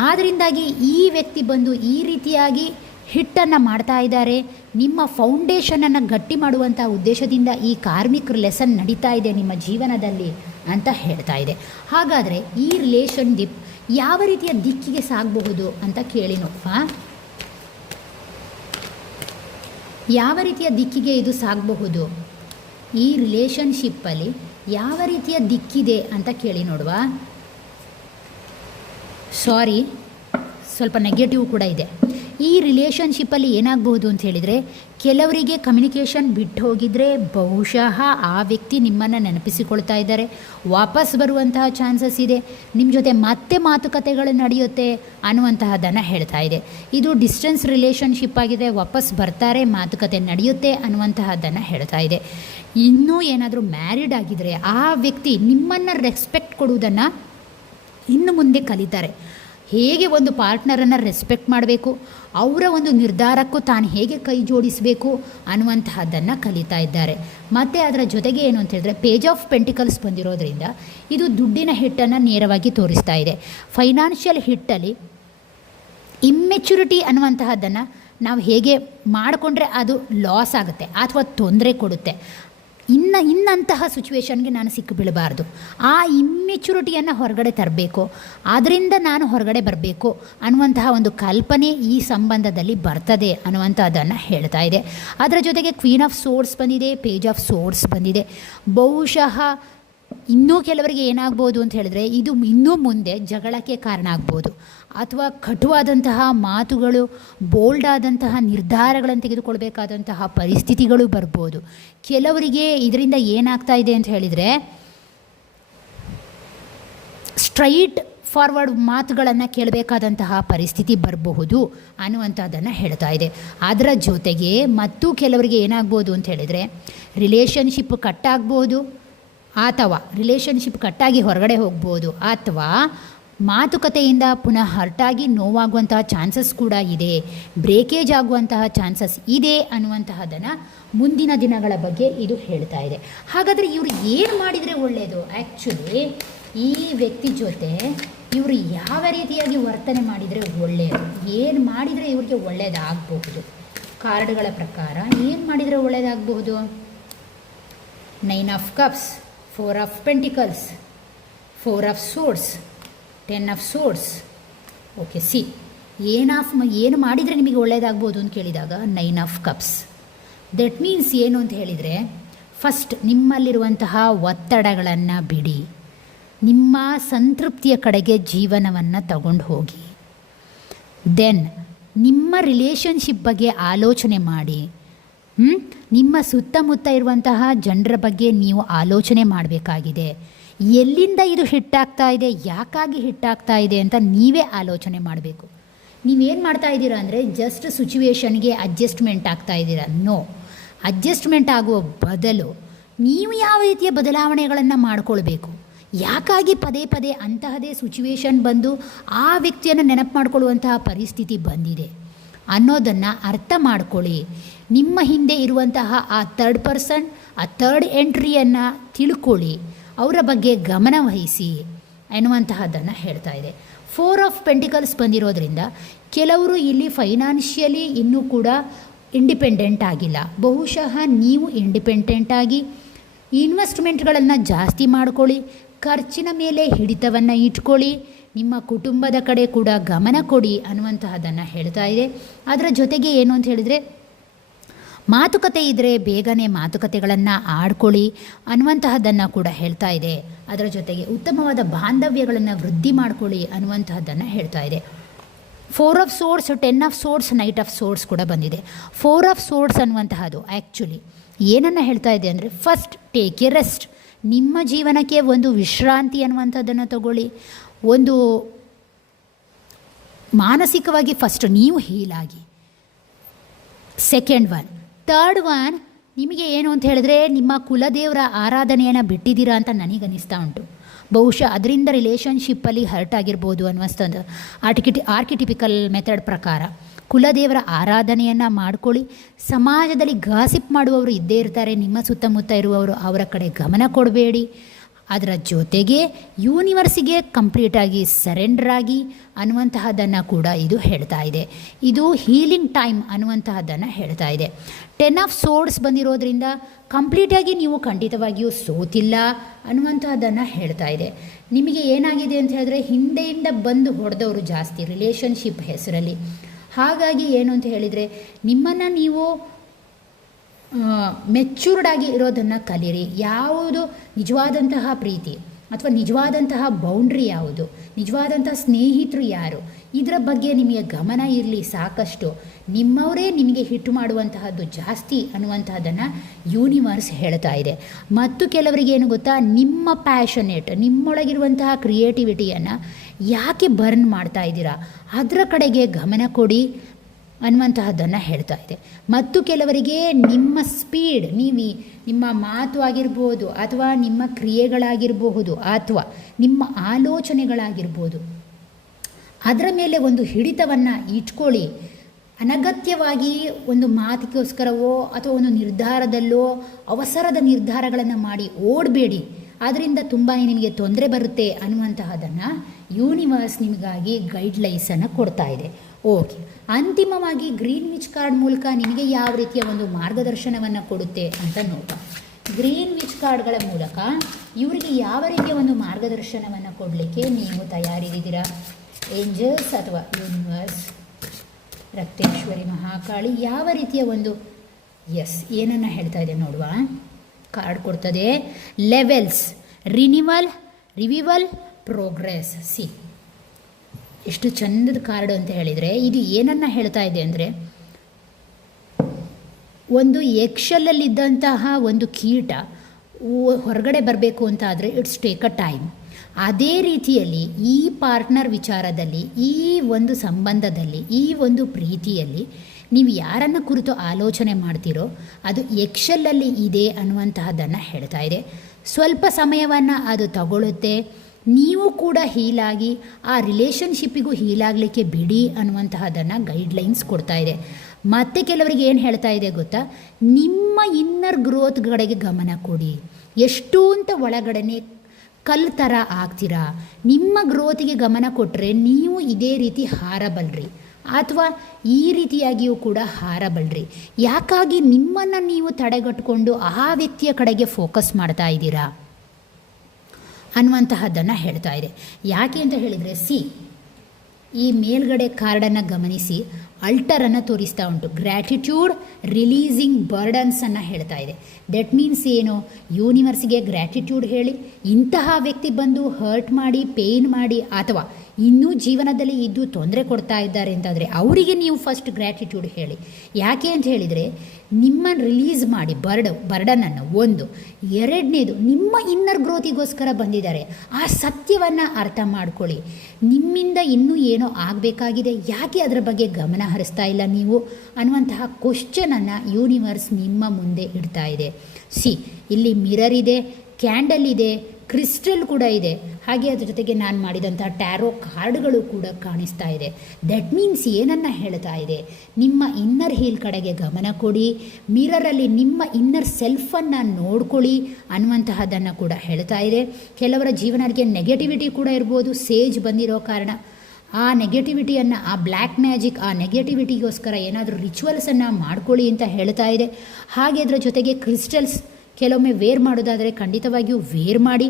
ಆದ್ದರಿಂದಾಗಿ ಈ ವ್ಯಕ್ತಿ ಬಂದು ಈ ರೀತಿಯಾಗಿ ಹಿಟ್ಟನ್ನು ಮಾಡ್ತಾ ಇದ್ದಾರೆ. ನಿಮ್ಮ ಫೌಂಡೇಶನನ್ನು ಗಟ್ಟಿ ಮಾಡುವಂಥ ಉದ್ದೇಶದಿಂದ ಈ ಕಾರ್ಮಿಕ್ ಲೆಸನ್ ನಡೀತಾ ಇದೆ ನಿಮ್ಮ ಜೀವನದಲ್ಲಿ ಅಂತ ಹೇಳ್ತಾ ಇದೆ. ಹಾಗಾದರೆ ಈ ರಿಲೇಷನ್ಶಿಪ್ ಯಾವ ರೀತಿಯ ದಿಕ್ಕಿಗೆ ಸಾಗಬಹುದು ಅಂತ ಕೇಳಿ ನೋಡುವ. ಯಾವ ರೀತಿಯ ದಿಕ್ಕಿಗೆ ಇದು ಸಾಗಬಹುದು, ಈ ರಿಲೇಷನ್ಶಿಪ್ಪಲ್ಲಿ ಯಾವ ರೀತಿಯ ದಿಕ್ಕಿದೆ ಅಂತ ಕೇಳಿ ನೋಡುವ. ಸಾರಿ, ಸ್ವಲ್ಪ ನೆಗೆಟಿವ್ ಕೂಡ ಇದೆ. ಈ ರಿಲೇಷನ್ಶಿಪ್ಪಲ್ಲಿ ಏನಾಗಬಹುದು ಅಂತ ಹೇಳಿದರೆ, ಕೆಲವರಿಗೆ ಕಮ್ಯುನಿಕೇಷನ್ ಬಿಟ್ಟು ಹೋಗಿದರೆ ಬಹುಶಃ ಆ ವ್ಯಕ್ತಿ ನಿಮ್ಮನ್ನು ನೆನಪಿಸಿಕೊಳ್ತಾ ಇದ್ದಾರೆ, ವಾಪಸ್ ಬರುವಂತಹ ಚಾನ್ಸಸ್ ಇದೆ, ನಿಮ್ಮ ಜೊತೆ ಮತ್ತೆ ಮಾತುಕತೆಗಳು ನಡೆಯುತ್ತೆ ಅನ್ನುವಂತಹದ್ದನ್ನು ಹೇಳ್ತಾ ಇದೆ. ಇದು ಡಿಸ್ಟೆನ್ಸ್ ರಿಲೇಷನ್ಶಿಪ್ ಆಗಿದೆ, ವಾಪಸ್ ಬರ್ತಾರೆ, ಮಾತುಕತೆ ನಡೆಯುತ್ತೆ ಅನ್ನುವಂತಹದ್ದನ್ನು ಹೇಳ್ತಾ ಇದೆ. ಇನ್ನೂ ಏನಾದರೂ ಮ್ಯಾರಿಡ್ ಆಗಿದ್ದರೆ ಆ ವ್ಯಕ್ತಿ ನಿಮ್ಮನ್ನು ರೆಸ್ಪೆಕ್ಟ್ ಕೊಡುವುದನ್ನು ಇನ್ನು ಮುಂದೆ ಕಲಿತಾರೆ. ಹೇಗೆ ಒಂದು ಪಾರ್ಟ್ನರನ್ನು ರೆಸ್ಪೆಕ್ಟ್ ಮಾಡಬೇಕು, ಅವರ ಒಂದು ನಿರ್ಧಾರಕ್ಕೂ ತಾನು ಹೇಗೆ ಕೈ ಜೋಡಿಸಬೇಕು ಅನ್ನುವಂತಹದ್ದನ್ನು ಕಲಿತಾ ಇದ್ದಾರೆ. ಮತ್ತು ಅದರ ಜೊತೆಗೆ ಏನು ಅಂತ ಹೇಳಿದ್ರೆ, ಪೇಜ್ ಆಫ್ ಪೆಂಟಿಕಲ್ಸ್ ಬಂದಿರೋದ್ರಿಂದ ಇದು ದುಡ್ಡಿನ ಹಿಟ್ಟನ್ನು ನೇರವಾಗಿ ತೋರಿಸ್ತಾ ಇದೆ. ಫೈನಾನ್ಷಿಯಲ್ ಹಿಟ್ಟಲ್ಲಿ ಇಮ್ಮೆಚುರಿಟಿ ಅನ್ನುವಂತಹದ್ದನ್ನು ನಾವು ಹೇಗೆ ಮಾಡಿಕೊಂಡ್ರೆ ಅದು ಲಾಸ್ ಆಗುತ್ತೆ ಅಥವಾ ತೊಂದರೆ ಕೊಡುತ್ತೆ, ಇನ್ನಂತಹ ಸಿಚುವೇಶನ್ಗೆ ನಾನು ಸಿಕ್ಕು ಬೀಳಬಾರ್ದು, ಆ ಇಮ್ಮೆಚುರಿಟಿಯನ್ನು ಹೊರಗಡೆ ತರಬೇಕು, ಅದರಿಂದ ನಾನು ಹೊರಗಡೆ ಬರಬೇಕು ಅನ್ನುವಂತಹ ಒಂದು ಕಲ್ಪನೆ ಈ ಸಂಬಂಧದಲ್ಲಿ ಬರ್ತದೆ ಅನ್ನುವಂಥದ್ದನ್ನು ಹೇಳ್ತಾ ಇದೆ. ಅದರ ಜೊತೆಗೆ ಕ್ವೀನ್ ಆಫ್ ಸೋರ್ಸ್ ಬಂದಿದೆ, ಪೇಜ್ ಆಫ್ ಸೋರ್ಸ್ ಬಂದಿದೆ. ಬಹುಶಃ ಇನ್ನೂ ಕೆಲವರಿಗೆ ಏನಾಗ್ಬೋದು ಅಂತ ಹೇಳಿದ್ರೆ, ಇದು ಇನ್ನೂ ಮುಂದೆ ಜಗಳಕ್ಕೆ ಕಾರಣ ಆಗ್ಬೋದು, ಅಥವಾ ಕಟುವಾದಂತಹ ಮಾತುಗಳು, ಬೋಲ್ಡಾದಂತಹ ನಿರ್ಧಾರಗಳನ್ನು ತೆಗೆದುಕೊಳ್ಬೇಕಾದಂತಹ ಪರಿಸ್ಥಿತಿಗಳು ಬರ್ಬೋದು. ಕೆಲವರಿಗೆ ಇದರಿಂದ ಏನಾಗ್ತಾ ಇದೆ ಅಂತ ಹೇಳಿದರೆ, ಸ್ಟ್ರೈಟ್ ಫಾರ್ವರ್ಡ್ ಮಾತುಗಳನ್ನು ಕೇಳಬೇಕಾದಂತಹ ಪರಿಸ್ಥಿತಿ ಬರಬಹುದು ಅನ್ನುವಂಥದ್ದನ್ನು ಹೇಳ್ತಾ ಇದೆ. ಅದರ ಜೊತೆಗೆ ಮತ್ತು ಕೆಲವರಿಗೆ ಏನಾಗ್ಬೋದು ಅಂತ ಹೇಳಿದರೆ, ರಿಲೇಷನ್ಶಿಪ್ ಕಟ್ಟಾಗ್ಬೋದು, ಅಥವಾ ರಿಲೇಷನ್ಶಿಪ್ ಕಟ್ಟಾಗಿ ಹೊರಗಡೆ ಹೋಗ್ಬೋದು, ಅಥವಾ ಮಾತುಕತೆಯಿಂದ ಪುನಃ ಹರ್ಟಾಗಿ ನೋವಾಗುವಂತಹ ಚಾನ್ಸಸ್ ಕೂಡ ಇದೆ, ಬ್ರೇಕೇಜ್ ಆಗುವಂತಹ ಚಾನ್ಸಸ್ ಇದೆ ಅನ್ನುವಂತಹದನ್ನು ಮುಂದಿನ ದಿನಗಳ ಬಗ್ಗೆ ಇದು ಹೇಳ್ತಾ ಇದೆ. ಹಾಗಾದರೆ ಇವರು ಏನು ಮಾಡಿದರೆ ಒಳ್ಳೆಯದು? ಆ್ಯಕ್ಚುಲಿ ಈ ವ್ಯಕ್ತಿ ಜೊತೆ ಇವರು ಯಾವ ರೀತಿಯಾಗಿ ವರ್ತನೆ ಮಾಡಿದರೆ ಒಳ್ಳೆಯದು, ಏನು ಮಾಡಿದರೆ ಇವ್ರಿಗೆ ಒಳ್ಳೆಯದಾಗಬಹುದು? ಕಾರ್ಡ್ಗಳ ಪ್ರಕಾರ ಏನು ಮಾಡಿದರೆ ಒಳ್ಳೆಯದಾಗಬಹುದು? 9 of cups, 4 of pentacles, 4 of swords, 10 of swords. Okay, see ಏನು ಮಾಡಿದರೆ ನಿಮಗೆ ಒಳ್ಳೆಯದಾಗ್ಬೋದು ಅಂತ ಕೇಳಿದಾಗ 9 ಆಫ್ ಕಪ್ಸ್. ದಟ್ ಮೀನ್ಸ್ ಏನು ಅಂತ ಹೇಳಿದರೆ, ಫಸ್ಟ್ ನಿಮ್ಮಲ್ಲಿರುವಂತಹ ಒತ್ತಡಗಳನ್ನು ಬಿಡಿ, ನಿಮ್ಮ ಸಂತೃಪ್ತಿಯ ಕಡೆಗೆ ಜೀವನವನ್ನು ತಗೊಂಡು ಹೋಗಿ. ದೆನ್ ನಿಮ್ಮ ರಿಲೇಷನ್ಶಿಪ್ ಬಗ್ಗೆ ಆಲೋಚನೆ ಮಾಡಿ. ನಿಮ್ಮ ಸುತ್ತಮುತ್ತ ಇರುವಂತಹ ಜನರ ಬಗ್ಗೆ ನೀವು ಆಲೋಚನೆ ಮಾಡಬೇಕಾಗಿದೆ. ಎಲ್ಲಿಂದ ಇದು ಹಿಟ್ಟಾಗ್ತಾ ಇದೆ, ಯಾಕಾಗಿ ಹಿಟ್ಟಾಗ್ತಾ ಇದೆ ಅಂತ ನೀವೇ ಆಲೋಚನೆ ಮಾಡಬೇಕು. ನೀವೇನು ಮಾಡ್ತಾ ಇದ್ದೀರಾ ಅಂದರೆ ಜಸ್ಟ್ ಸಿಚುವೇಶನ್ಗೆ ಅಡ್ಜಸ್ಟ್ಮೆಂಟ್ ಆಗ್ತಾ ಇದ್ದೀರಾ. ನೋ, ಅಡ್ಜಸ್ಟ್ಮೆಂಟ್ ಆಗುವ ಬದಲು ನೀವು ಯಾವ ರೀತಿಯ ಬದಲಾವಣೆಗಳನ್ನು ಮಾಡಿಕೊಳ್ಬೇಕು, ಯಾಕಾಗಿ ಪದೇ ಪದೇ ಅಂತಹದೇ ಸಿಚುವೇಶನ್ ಬಂದು ಆ ವ್ಯಕ್ತಿಯನ್ನು ನೆನಪು ಮಾಡಿಕೊಳ್ಳುವಂತಹ ಪರಿಸ್ಥಿತಿ ಬಂದಿದೆ ಅನ್ನೋದನ್ನು ಅರ್ಥ ಮಾಡ್ಕೊಳ್ಳಿ. ನಿಮ್ಮ ಹಿಂದೆ ಇರುವಂತಹ ಆ ಥರ್ಡ್ ಪರ್ಸನ್, ಆ ಥರ್ಡ್ ಎಂಟ್ರಿಯನ್ನು ತಿಳ್ಕೊಳ್ಳಿ, ಅವರ ಬಗ್ಗೆ ಗಮನ ವಹಿಸಿ ಎನ್ನುವಂತಹದ್ದನ್ನು ಹೇಳ್ತಾ ಇದೆ. 4 ಆಫ್ ಪೆಂಟಿಕಲ್ಸ್ ಬಂದಿರೋದ್ರಿಂದ ಕೆಲವರು ಇಲ್ಲಿ ಫೈನಾನ್ಷಿಯಲಿ ಇನ್ನೂ ಕೂಡ ಇಂಡಿಪೆಂಡೆಂಟ್ ಆಗಿಲ್ಲ. ಬಹುಶಃ ನೀವು ಇಂಡಿಪೆಂಡೆಂಟ್ ಆಗಿ ಇನ್ವೆಸ್ಟ್ಮೆಂಟ್ಗಳನ್ನು ಜಾಸ್ತಿ ಮಾಡ್ಕೊಳ್ಳಿ, ಖರ್ಚಿನ ಮೇಲೆ ಹಿಡಿತವನ್ನು ಇಟ್ಕೊಳ್ಳಿ, ನಿಮ್ಮ ಕುಟುಂಬದ ಕಡೆ ಕೂಡ ಗಮನ ಕೊಡಿ ಅನ್ನುವಂತಹದ್ದನ್ನು ಹೇಳ್ತಾ ಇದೆ. ಅದರ ಜೊತೆಗೆ ಏನು ಅಂತ ಹೇಳಿದರೆ, ಮಾತುಕತೆ ಇದ್ದರೆ ಬೇಗನೆ ಮಾತುಕತೆಗಳನ್ನು ಆಡ್ಕೊಳ್ಳಿ ಅನ್ನುವಂತಹದ್ದನ್ನು ಕೂಡ ಹೇಳ್ತಾ ಇದೆ. ಅದರ ಜೊತೆಗೆ ಉತ್ತಮವಾದ ಬಾಂಧವ್ಯಗಳನ್ನು ವೃದ್ಧಿ ಮಾಡ್ಕೊಳ್ಳಿ ಅನ್ನುವಂತಹದ್ದನ್ನು ಹೇಳ್ತಾ ಇದೆ. 4 of swords, 10 of ಸೋರ್ಡ್ಸ್, knight of ಸೋರ್ಡ್ಸ್ ಕೂಡ ಬಂದಿದೆ. 4 ಆಫ್ ಸೋರ್ಡ್ಸ್ ಅನ್ನುವಂತಹದ್ದು ಆ್ಯಕ್ಚುಲಿ ಏನನ್ನು ಹೇಳ್ತಾ ಇದೆ ಅಂದರೆ, ಫಸ್ಟ್ ಟೇಕ್ ಎ ರೆಸ್ಟ್, ನಿಮ್ಮ ಜೀವನಕ್ಕೆ ಒಂದು ವಿಶ್ರಾಂತಿ ಅನ್ನುವಂಥದ್ದನ್ನು ತಗೊಳ್ಳಿ. ಒಂದು ಮಾನಸಿಕವಾಗಿ ಫಸ್ಟ್ ನೀವು ಹೀಲಾಗಿ. ಸೆಕೆಂಡ್ ಒನ್, ಥರ್ಡ್ ಒನ್, ನಿಮಗೆ ಏನು ಅಂತ ಹೇಳಿದ್ರೆ ನಿಮ್ಮ ಕುಲದೇವರ ಆರಾಧನೆಯನ್ನು ಬಿಟ್ಟಿದ್ದೀರಾ ಅಂತ ನನಗನ್ನಿಸ್ತಾ ಉಂಟು. ಬಹುಶಃ ಅದರಿಂದ ರಿಲೇಷನ್ಶಿಪ್ಪಲ್ಲಿ ಹರ್ಟ್ ಆಗಿರ್ಬೋದು ಅನ್ನಿಸ್ತಂದು. ಆರ್ಕಿಟಿಪಿಕಲ್ ಮೆಥಡ್ ಪ್ರಕಾರ ಕುಲದೇವರ ಆರಾಧನೆಯನ್ನು ಮಾಡ್ಕೊಳ್ಳಿ. ಸಮಾಜದಲ್ಲಿ ಗಾಸಿಪ್ ಮಾಡುವವರು ಇದ್ದೇ ಇರ್ತಾರೆ, ನಿಮ್ಮ ಸುತ್ತಮುತ್ತ ಇರುವವರು, ಅವರ ಕಡೆ ಗಮನ ಕೊಡಬೇಡಿ. ಅದರ ಜೊತೆಗೆ ಯೂನಿವರ್ಸಿಗೆ ಕಂಪ್ಲೀಟಾಗಿ ಸರೆಂಡರ್ ಆಗಿ ಅನ್ನುವಂತಹದ್ದನ್ನು ಕೂಡ ಇದು ಹೇಳ್ತಾ ಇದೆ. ಇದು ಹೀಲಿಂಗ್ ಟೈಮ್ ಅನ್ನುವಂತಹದ್ದನ್ನು ಹೇಳ್ತಾ ಇದೆ. 10 ಆಫ್ ಸೋರ್ಡ್ಸ್ ಬಂದಿರೋದ್ರಿಂದ ಕಂಪ್ಲೀಟಾಗಿ ನೀವು ಖಂಡಿತವಾಗಿಯೂ ಸೋತಿಲ್ಲ ಅನ್ನುವಂತಹದ್ದನ್ನು ಹೇಳ್ತಾ ಇದೆ. ನಿಮಗೆ ಏನಾಗಿದೆ ಅಂತ ಹೇಳಿದ್ರೆ, ಹಿಂದೆಯಿಂದ ಬಂದು ಹೊಡೆದವರು ಜಾಸ್ತಿ ರಿಲೇಷನ್ಶಿಪ್ ಹೆಸರಲ್ಲಿ. ಹಾಗಾಗಿ ಏನು ಅಂತ ಹೇಳಿದರೆ, ನಿಮ್ಮನ್ನು ನೀವು ಮೆಚ್ಯೂರ್ಡಾಗಿ ಇರೋದನ್ನು ಕಲೀರಿ. ಯಾವುದು ನಿಜವಾದಂತಹ ಪ್ರೀತಿ ಅಥವಾ ನಿಜವಾದಂತಹ ಬೌಂಡ್ರಿ ಯಾವುದು, ನಿಜವಾದಂತಹ ಸ್ನೇಹಿತರು ಯಾರು, ಇದರ ಬಗ್ಗೆ ನಿಮಗೆ ಗಮನ ಇರಲಿ ಸಾಕಷ್ಟು. ನಿಮ್ಮವರೇ ನಿಮಗೆ ಹಿಟ್ಟು ಮಾಡುವಂತಹದ್ದು ಜಾಸ್ತಿ ಅನ್ನುವಂತಹದ್ದನ್ನು ಯೂನಿವರ್ಸ್ ಹೇಳ್ತಾ ಇದೆ. ಮತ್ತು ಕೆಲವರಿಗೆ ಏನು ಗೊತ್ತಾ, ನಿಮ್ಮ ಪ್ಯಾಷನೇಟ್, ನಿಮ್ಮೊಳಗಿರುವಂತಹ ಕ್ರಿಯೇಟಿವಿಟಿಯನ್ನು ಯಾಕೆ ಬರ್ನ್ ಮಾಡ್ತಾ ಇದ್ದೀರಾ, ಅದರ ಕಡೆಗೆ ಗಮನ ಕೊಡಿ ಅನ್ನುವಂತಹದ್ದನ್ನು ಹೇಳ್ತಾ ಇದೆ. ಮತ್ತು ಕೆಲವರಿಗೆ ನಿಮ್ಮ ಸ್ಪೀಡ್, ನಿಮ್ಮ ಮಾತು ಆಗಿರ್ಬೋದು ಅಥವಾ ನಿಮ್ಮ ಕ್ರಿಯೆಗಳಾಗಿರಬಹುದು ಅಥವಾ ನಿಮ್ಮ ಆಲೋಚನೆಗಳಾಗಿರ್ಬೋದು, ಅದರ ಮೇಲೆ ಒಂದು ಹಿಡಿತವನ್ನು ಇಟ್ಕೊಳ್ಳಿ. ಅನಗತ್ಯವಾಗಿ ಒಂದು ಮಾತಿಗೋಸ್ಕರವೋ ಅಥವಾ ಒಂದು ನಿರ್ಧಾರದಲ್ಲೋ ಅವಸರದ ನಿರ್ಧಾರಗಳನ್ನು ಮಾಡಿ ಓಡಬೇಡಿ. ಅದರಿಂದ ತುಂಬಾ ನಿಮಗೆ ತೊಂದರೆ ಬರುತ್ತೆ ಅನ್ನುವಂತಹದ್ದನ್ನು ಯೂನಿವರ್ಸ್ ನಿಮಗಾಗಿ ಗೈಡ್ಲೈನ್ಸನ್ನು ಕೊಡ್ತಾ ಇದೆ. ಓಕೆ, ಅಂತಿಮವಾಗಿ ಗ್ರೀನ್ ವಿಚ್ ಕಾರ್ಡ್ ಮೂಲಕ ನಿಮಗೆ ಯಾವ ರೀತಿಯ ಒಂದು ಮಾರ್ಗದರ್ಶನವನ್ನು ಕೊಡುತ್ತೆ ಅಂತ ನೋಡೋಣ. ಗ್ರೀನ್ ವಿಚ್ ಕಾರ್ಡ್ಗಳ ಮೂಲಕ ಇವರಿಗೆ ಯಾವ ರೀತಿಯ ಒಂದು ಮಾರ್ಗದರ್ಶನವನ್ನು ಕೊಡಲಿಕ್ಕೆ ನೀವು ತಯಾರಿದ್ದೀರಾ? ಏಂಜಲ್ಸ್ ಅಥವಾ ಯೂನಿವರ್ಸ್, ರಕ್ತೇಶ್ವರಿ, ಮಹಾಕಾಳಿ ಯಾವ ರೀತಿಯ ಒಂದು ಏನನ್ನು ಹೇಳ್ತಾ ಇದೆ ನೋಡುವ. ಕಾರ್ಡ್ ಕೊಡ್ತದೆ ಲೆವೆಲ್ಸ್, ರಿನಿವಲ್, ರಿವಿವಲ್, ಪ್ರೋಗ್ರೆಸ್. ಸಿ ಎಷ್ಟು ಚಂದದ ಕಾರ್ಡ್ ಅಂತ ಹೇಳಿದರೆ, ಇದು ಏನನ್ನು ಹೇಳ್ತಾ ಇದೆ ಅಂದರೆ, ಒಂದು ಎಕ್ಷಲ್ಲಲ್ಲಿದ್ದಂತಹ ಒಂದು ಕೀಟ ಹೊರಗಡೆ ಬರಬೇಕು ಅಂತ ಆದರೆ ಇಟ್ಸ್ ಟೇಕ್ ಅ ಟೈಮ್. ಅದೇ ರೀತಿಯಲ್ಲಿ ಈ ಪಾರ್ಟ್ನರ್ ವಿಚಾರದಲ್ಲಿ, ಈ ಒಂದು ಸಂಬಂಧದಲ್ಲಿ, ಈ ಒಂದು ಪ್ರೀತಿಯಲ್ಲಿ ನೀವು ಯಾರನ್ನು ಕುರಿತು ಆಲೋಚನೆ ಮಾಡ್ತೀರೋ ಅದು ಎಕ್ಷಲ್ಲಲ್ಲಿ ಇದೆ ಅನ್ನುವಂತಹದ್ದನ್ನು ಹೇಳ್ತಾ ಇದೆ. ಸ್ವಲ್ಪ ಸಮಯವನ್ನು ಅದು ತಗೊಳ್ಳುತ್ತೆ. ನೀವು ಕೂಡ ಹೀಲಾಗಿ ಆ ರಿಲೇಷನ್ಶಿಪ್ಪಿಗೂ ಹೀಲಾಗಲಿಕ್ಕೆ ಬಿಡಿ ಅನ್ನುವಂತಹದನ್ನು ಗೈಡ್ಲೈನ್ಸ್ ಕೊಡ್ತಾ ಇದೆ. ಮತ್ತು ಕೆಲವರಿಗೆ ಏನು ಹೇಳ್ತಾ ಇದೆ ಗೊತ್ತಾ, ನಿಮ್ಮ ಇನ್ನರ್ ಗ್ರೋತ್ ಕಡೆಗೆ ಗಮನ ಕೊಡಿ. ಎಷ್ಟು ಅಂತ ಒಳಗಡೆ ಕಲ್ಲು ಥರ ಆಗ್ತೀರಾ. ನಿಮ್ಮ ಗ್ರೋತಿಗೆ ಗಮನ ಕೊಟ್ಟರೆ ನೀವು ಇದೇ ರೀತಿ ಹಾರಬಲ್ರಿ, ಅಥವಾ ಈ ರೀತಿಯಾಗಿಯೂ ಕೂಡ ಹಾರಬಲ್ರಿ. ಯಾಕಾಗಿ ನಿಮ್ಮನ್ನು ನೀವು ತಡೆಗಟ್ಟಿಕೊಂಡು ಆ ವ್ಯಕ್ತಿಯ ಕಡೆಗೆ ಫೋಕಸ್ ಮಾಡ್ತಾ ಇದ್ದೀರಾ ಅನ್ನುವಂತಹದ್ದನ್ನು ಹೇಳ್ತಾ ಇದೆ. ಯಾಕೆ ಅಂತ ಹೇಳಿದರೆ, ಈ ಮೇಲ್ಗಡೆ ಕಾರ್ಡನ್ನು ಗಮನಿಸಿ, ಅಲ್ಟರನ್ನು ತೋರಿಸ್ತಾ ಉಂಟು. ಗ್ರ್ಯಾಟಿಟ್ಯೂಡ್ ರಿಲೀಸಿಂಗ್ ಬರ್ಡನ್ಸನ್ನು ಹೇಳ್ತಾ ಇದೆ. ದಟ್ ಮೀನ್ಸ್ ಏನು, ಯೂನಿವರ್ಸ್ಗೆ ಗ್ರ್ಯಾಟಿಟ್ಯೂಡ್ ಹೇಳಿ. ಇಂತಹ ವ್ಯಕ್ತಿ ಬಂದು ಹರ್ಟ್ ಮಾಡಿ, ಪೇಯ್ನ್ ಮಾಡಿ, ಅಥವಾ ಇನ್ನೂ ಜೀವನದಲ್ಲಿ ಇದ್ದು ತೊಂದರೆ ಕೊಡ್ತಾ ಇದ್ದಾರೆ ಅಂತಾದರೆ ಅವರಿಗೆ ನೀವು ಫಸ್ಟ್ ಗ್ರ್ಯಾಟಿಟ್ಯೂಡ್ ಹೇಳಿ. ಯಾಕೆ ಅಂತ ಹೇಳಿದರೆ, ನಿಮ್ಮನ್ನು ರಿಲೀಸ್ ಮಾಡಿ ಬರ್ಡನನ್ನು. ಒಂದು, ಎರಡನೇದು, ನಿಮ್ಮ ಇನ್ನರ್ ಗ್ರೋತಿಗೋಸ್ಕರ ಬಂದಿದ್ದಾರೆ. ಆ ಸತ್ಯವನ್ನು ಅರ್ಥ ಮಾಡ್ಕೊಳ್ಳಿ. ನಿಮ್ಮಿಂದ ಇನ್ನೂ ಏನೋ ಆಗಬೇಕಾಗಿದೆ, ಯಾಕೆ ಅದರ ಬಗ್ಗೆ ಗಮನ ಹರಿಸ್ತಾ ಇಲ್ಲ ನೀವು ಅನ್ನುವಂತಹ ಕ್ವಶ್ಚನನ್ನು ಯೂನಿವರ್ಸ್ ನಿಮ್ಮ ಮುಂದೆ ಇಡ್ತಾ ಇದೆ. ಇಲ್ಲಿ ಮಿರರ್ ಇದೆ, ಕ್ಯಾಂಡಲ್ ಇದೆ, ಕ್ರಿಸ್ಟಲ್ ಕೂಡ ಇದೆ, ಹಾಗೆ ಅದ್ರ ಜೊತೆಗೆ ನಾನು ಮಾಡಿದಂಥ ಟ್ಯಾರೋ ಕಾರ್ಡ್ಗಳು ಕೂಡ ಕಾಣಿಸ್ತಾ ಇದೆ. ದಟ್ ಮೀನ್ಸ್ ಏನನ್ನು ಹೇಳ್ತಾ ಇದೆ, ನಿಮ್ಮ ಇನ್ನರ್ ಹೀಲ್ ಕಡೆಗೆ ಗಮನ ಕೊಡಿ, ಮಿರರಲ್ಲಿ ನಿಮ್ಮ ಇನ್ನರ್ ಸೆಲ್ಫನ್ನು ನೋಡ್ಕೊಳ್ಳಿ ಅನ್ನುವಂತಹದ್ದನ್ನು ಕೂಡ ಹೇಳ್ತಾ ಇದೆ. ಕೆಲವರ ಜೀವನಕ್ಕೆ ನೆಗೆಟಿವಿಟಿ ಕೂಡ ಇರ್ಬೋದು, ಸೇಜ್ ಬಂದಿರೋ ಕಾರಣ ಆ ನೆಗೆಟಿವಿಟಿಯನ್ನು, ಆ ಬ್ಲ್ಯಾಕ್ ಮ್ಯಾಜಿಕ್, ಆ ನೆಗೆಟಿವಿಟಿಗೋಸ್ಕರ ಏನಾದರೂ ರಿಚುವಲ್ಸನ್ನು ಮಾಡ್ಕೊಳ್ಳಿ ಅಂತ ಹೇಳ್ತಾ ಇದೆ. ಹಾಗೆ ಅದರ ಜೊತೆಗೆ ಕ್ರಿಸ್ಟಲ್ಸ್ ಕೆಲವೊಮ್ಮೆ ವೇರ್ ಮಾಡೋದಾದರೆ ಖಂಡಿತವಾಗಿಯೂ ವೇರ್ ಮಾಡಿ,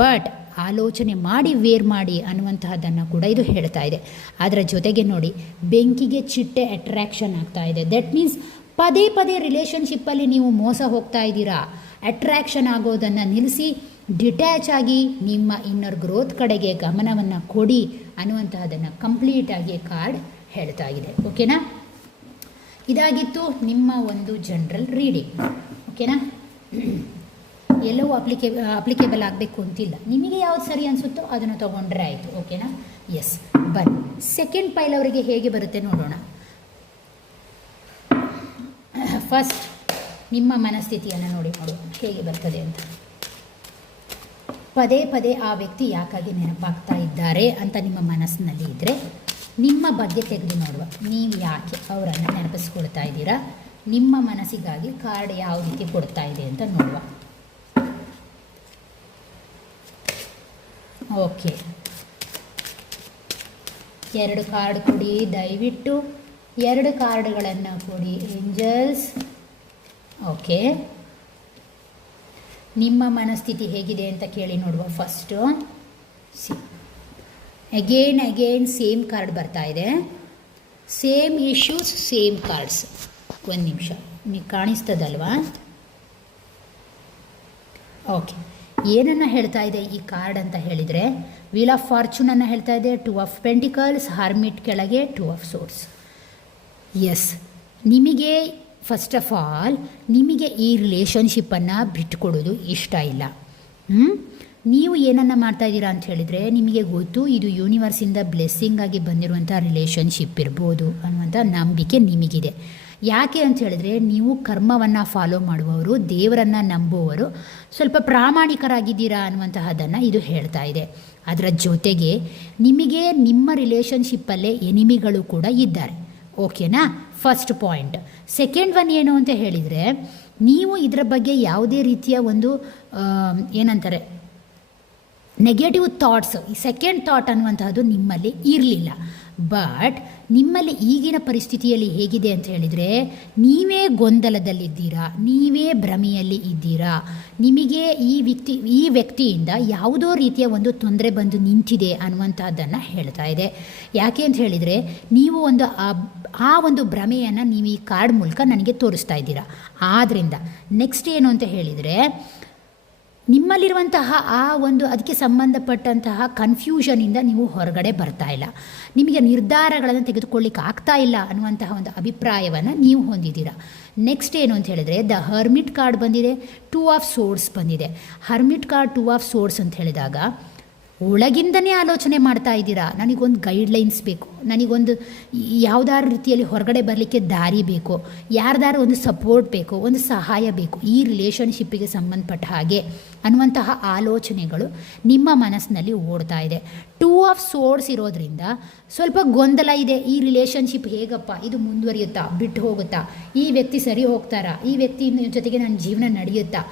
ಬಟ್ ಆಲೋಚನೆ ಮಾಡಿ ವೇರ್ ಮಾಡಿ ಅನ್ನುವಂತಹದ್ದನ್ನು ಕೂಡ ಇದು ಹೇಳ್ತಾ ಇದೆ. ಅದರ ಜೊತೆಗೆ ನೋಡಿ, ಬೆಂಕಿಗೆ ಚಿಟ್ಟೆ ಅಟ್ರ್ಯಾಕ್ಷನ್ ಆಗ್ತಾ ಇದೆ. ದಟ್ ಮೀನ್ಸ್ ಪದೇ ಪದೇ ರಿಲೇಷನ್ಶಿಪ್ಪಲ್ಲಿ ನೀವು ಮೋಸ ಹೋಗ್ತಾ ಇದ್ದೀರಾ. ಅಟ್ರ್ಯಾಕ್ಷನ್ ಆಗೋದನ್ನು ನಿಲ್ಲಿಸಿ, ಡಿಟ್ಯಾಚ್ ಆಗಿ ನಿಮ್ಮ ಇನ್ನರ್ ಗ್ರೋತ್ ಕಡೆಗೆ ಗಮನವನ್ನು ಕೊಡಿ ಅನ್ನುವಂತಹದ್ದನ್ನು ಕಂಪ್ಲೀಟಾಗಿ ಕಾರ್ಡ್ ಹೇಳ್ತಾ ಇದೆ. ಓಕೆನಾ? ಇದಾಗಿತ್ತು ನಿಮ್ಮ ಒಂದು ಜನರಲ್ ರೀಡಿಂಗ್. ಓಕೆನಾ? ಎಲ್ಲವೂ ಅಪ್ಲಿಕೇಬಲ್ ಆಗಬೇಕು ಅಂತಿಲ್ಲ. ನಿಮಗೆ ಯಾವ್ದು ಸರಿ ಅನಿಸುತ್ತೋ ಅದನ್ನು ತೊಗೊಂಡ್ರೆ ಆಯಿತು. ಓಕೆನಾ? ಎಸ್, ಬನ್ನಿ ಸೆಕೆಂಡ್ ಪೈಲ್ ಅವರಿಗೆ ಹೇಗೆ ಬರುತ್ತೆ ನೋಡೋಣ. ಫಸ್ಟ್ ನಿಮ್ಮ ಮನಸ್ಥಿತಿಯನ್ನು ನೋಡುವ ಹೇಗೆ ಬರ್ತದೆ ಅಂತ. ಪದೇ ಪದೇ ಆ ವ್ಯಕ್ತಿ ಯಾಕಾಗಿ ನೆನಪಾಗ್ತಾ ಇದ್ದಾರೆ ಅಂತ ನಿಮ್ಮ ಮನಸ್ಸಿನಲ್ಲಿ ಇದ್ದರೆ ನಿಮ್ಮ ಬಗ್ಗೆ ತೆಗೆದು ನೋಡುವ. ನೀವು ಯಾಕೆ ಅವರನ್ನು ನೆನಪಿಸ್ಕೊಳ್ತಾ ಇದ್ದೀರಾ, ನಿಮ್ಮ ಮನಸ್ಸಿಗಾಗಿ ಕಾರ್ಡ್ ಯಾವ ರೀತಿ ಕೊಡ್ತಾ ಇದೆ ಅಂತ ನೋಡುವ. ಓಕೆ, 2 ಕಾರ್ಡ್ ಕೊಡಿ ದಯವಿಟ್ಟು. 2 ಕಾರ್ಡ್ಗಳನ್ನು ಕೊಡಿ ಏಂಜಲ್ಸ್. ಓಕೆ, ನಿಮ್ಮ ಮನಸ್ಥಿತಿ ಹೇಗಿದೆ ಅಂತ ಕೇಳಿ ನೋಡುವ. ಫಸ್ಟು ಅಗೇನ್ ಸೇಮ್ ಕಾರ್ಡ್ ಬರ್ತಾ ಇದೆ. Same issues, same cards. ಒಂದು ನಿಮಿಷ, ನಿಮಗೆ ಕಾಣಿಸ್ತದಲ್ವಾ? ಓಕೆ, ಏನನ್ನು ಹೇಳ್ತಾ ಇದೆ ಈ ಕಾರ್ಡ್ ಅಂತ ಹೇಳಿದರೆ, ವೀಲ್ ಆಫ್ ಫಾರ್ಚೂನನ್ನು ಹೇಳ್ತಾ ಇದೆ, 2 ಆಫ್ ಪೆಂಟಿಕಲ್ಸ್, ಹರ್ಮಿಟ್ ಕೆಳಗೆ 2 ಆಫ್ ಸೋರ್ಸ್. ಎಸ್, ನಿಮಗೆ ಫಸ್ಟ್ ಆಫ್ ಆಲ್ ನಿಮಗೆ ಈ ರಿಲೇಷನ್ಶಿಪ್ಪನ್ನು ಬಿಟ್ಟುಕೊಡೋದು ಇಷ್ಟ ಇಲ್ಲ. ನೀವು ಏನನ್ನು ಮಾಡ್ತಾ ಇದ್ದೀರಾ ಅಂತ ಹೇಳಿದರೆ, ನಿಮಗೆ ಗೊತ್ತು ಇದು ಯೂನಿವರ್ಸಿಂದ ಬ್ಲೆಸ್ಸಿಂಗ್ ಆಗಿ ಬಂದಿರುವಂಥ ರಿಲೇಷನ್ಶಿಪ್ ಇರ್ಬೋದು ಅನ್ನುವಂಥ ನಂಬಿಕೆ ನಿಮಗಿದೆ. ಯಾಕೆ ಅಂತ ಹೇಳಿದ್ರೆ, ನೀವು ಕರ್ಮವನ್ನು ಫಾಲೋ ಮಾಡುವವರು, ದೇವರನ್ನು ನಂಬುವವರು, ಸ್ವಲ್ಪ ಪ್ರಾಮಾಣಿಕರಾಗಿದ್ದೀರಾ ಅನ್ನುವಂತಹದ್ದನ್ನು ಇದು ಹೇಳ್ತಾ ಇದೆ. ಅದರ ಜೊತೆಗೆ ನಿಮಗೆ ನಿಮ್ಮ ರಿಲೇಷನ್ಶಿಪ್ಪಲ್ಲೇ ಎನಿಮಿಗಳು ಕೂಡ ಇದ್ದಾರೆ. ಓಕೆನಾ? First point. ಸೆಕೆಂಡ್ ಒನ್ ಏನು ಅಂತ ಹೇಳಿದರೆ, ನೀವು ಇದರ ಬಗ್ಗೆ ಯಾವುದೇ ರೀತಿಯ ಒಂದು ಏನಂತಾರೆ ನೆಗೆಟಿವ್ ಥಾಟ್ಸ್, ಈ ಸೆಕೆಂಡ್ ಥಾಟ್ ಅನ್ನುವಂತಹದ್ದು ನಿಮ್ಮಲ್ಲಿ ಇರಲಿಲ್ಲ. ಬಟ್ ನಿಮ್ಮಲ್ಲಿ ಈಗಿನ ಪರಿಸ್ಥಿತಿಯಲ್ಲಿ ಹೇಗಿದೆ ಅಂತ ಹೇಳಿದರೆ, ನೀವೇ ಗೊಂದಲದಲ್ಲಿದ್ದೀರಾ, ನೀವೇ ಭ್ರಮೆಯಲ್ಲಿ ಇದ್ದೀರಾ. ನಿಮಗೆ ಈ ವ್ಯಕ್ತಿಯಿಂದ ಯಾವುದೋ ರೀತಿಯ ಒಂದು ತೊಂದರೆ ಬಂದು ನಿಂತಿದೆ ಅನ್ನುವಂಥದ್ದನ್ನು ಹೇಳ್ತಾ ಇದೆ. ಯಾಕೆ ಅಂತ ಹೇಳಿದರೆ, ನೀವು ಆ ಒಂದು ಭ್ರಮೆಯನ್ನು ನೀವು ಈ ಕಾರ್ಡ್ ಮೂಲಕ ನನಗೆ ತೋರಿಸ್ತಾ ಇದ್ದೀರಾ. ಆದ್ದರಿಂದ ನೆಕ್ಸ್ಟ್ ಏನು ಅಂತ ಹೇಳಿದರೆ, ನಿಮ್ಮಲ್ಲಿರುವಂತಹ ಆ ಒಂದು ಅದಕ್ಕೆ ಸಂಬಂಧಪಟ್ಟಂತಹ ಕನ್ಫ್ಯೂಷನಿಂದ ನೀವು ಹೊರಗಡೆ ಬರ್ತಾ ಇಲ್ಲ, ನಿಮಗೆ ನಿರ್ಧಾರಗಳನ್ನು ತೆಗೆದುಕೊಳ್ಳಿಕ್ಕೆ ಆಗ್ತಾ ಇಲ್ಲ ಅನ್ನುವಂತಹ ಒಂದು ಅಭಿಪ್ರಾಯವನ್ನು ನೀವು ಹೊಂದಿದ್ದೀರಾ. ನೆಕ್ಸ್ಟ್ ಏನು ಅಂತ ಹೇಳಿದರೆ, ದ ಹರ್ಮಿಟ್ ಕಾರ್ಡ್ ಬಂದಿದೆ, 2 ಆಫ್ ಸೋರ್ಸ್ ಬಂದಿದೆ. ಹರ್ಮಿಟ್ ಕಾರ್ಡ್ 2 ಆಫ್ ಸೋರ್ಸ್ ಅಂತ ಹೇಳಿದಾಗ ಒಳಗಿಂದನೇ ಆಲೋಚನೆ ಮಾಡ್ತಾ ಇದ್ದೀರಾ, ನನಗೊಂದು ಗೈಡ್ಲೈನ್ಸ್ ಬೇಕು, ನನಗೊಂದು ಯಾವುದಾದ್ರು ರೀತಿಯಲ್ಲಿ ಹೊರಗಡೆ ಬರಲಿಕ್ಕೆ ದಾರಿ ಬೇಕು, ಯಾರ್ದಾರು ಒಂದು ಸಪೋರ್ಟ್ ಬೇಕು, ಒಂದು ಸಹಾಯ ಬೇಕು, ಈ ರಿಲೇಷನ್ಶಿಪ್ಪಿಗೆ ಸಂಬಂಧಪಟ್ಟ ಹಾಗೆ ಅನ್ನುವಂತಹ ಆಲೋಚನೆಗಳು ನಿಮ್ಮ ಮನಸ್ಸಿನಲ್ಲಿ ಓಡ್ತಾ ಇದೆ. 2 ಆಫ್ ಸೋರ್ಡ್ಸ್ ಇರೋದ್ರಿಂದ ಸ್ವಲ್ಪ ಗೊಂದಲ ಇದೆ. ಈ ರಿಲೇಷನ್ಶಿಪ್ ಹೇಗಪ್ಪ, ಇದು ಮುಂದುವರಿಯುತ್ತಾ, ಬಿಟ್ಟು ಹೋಗುತ್ತಾ, ಈ ವ್ಯಕ್ತಿ ಸರಿ ಹೋಗ್ತಾರಾ, ಈ ವ್ಯಕ್ತಿ ಜೊತೆಗೆ ನನ್ನ ಜೀವನ ನಡೆಯುತ್ತಾ,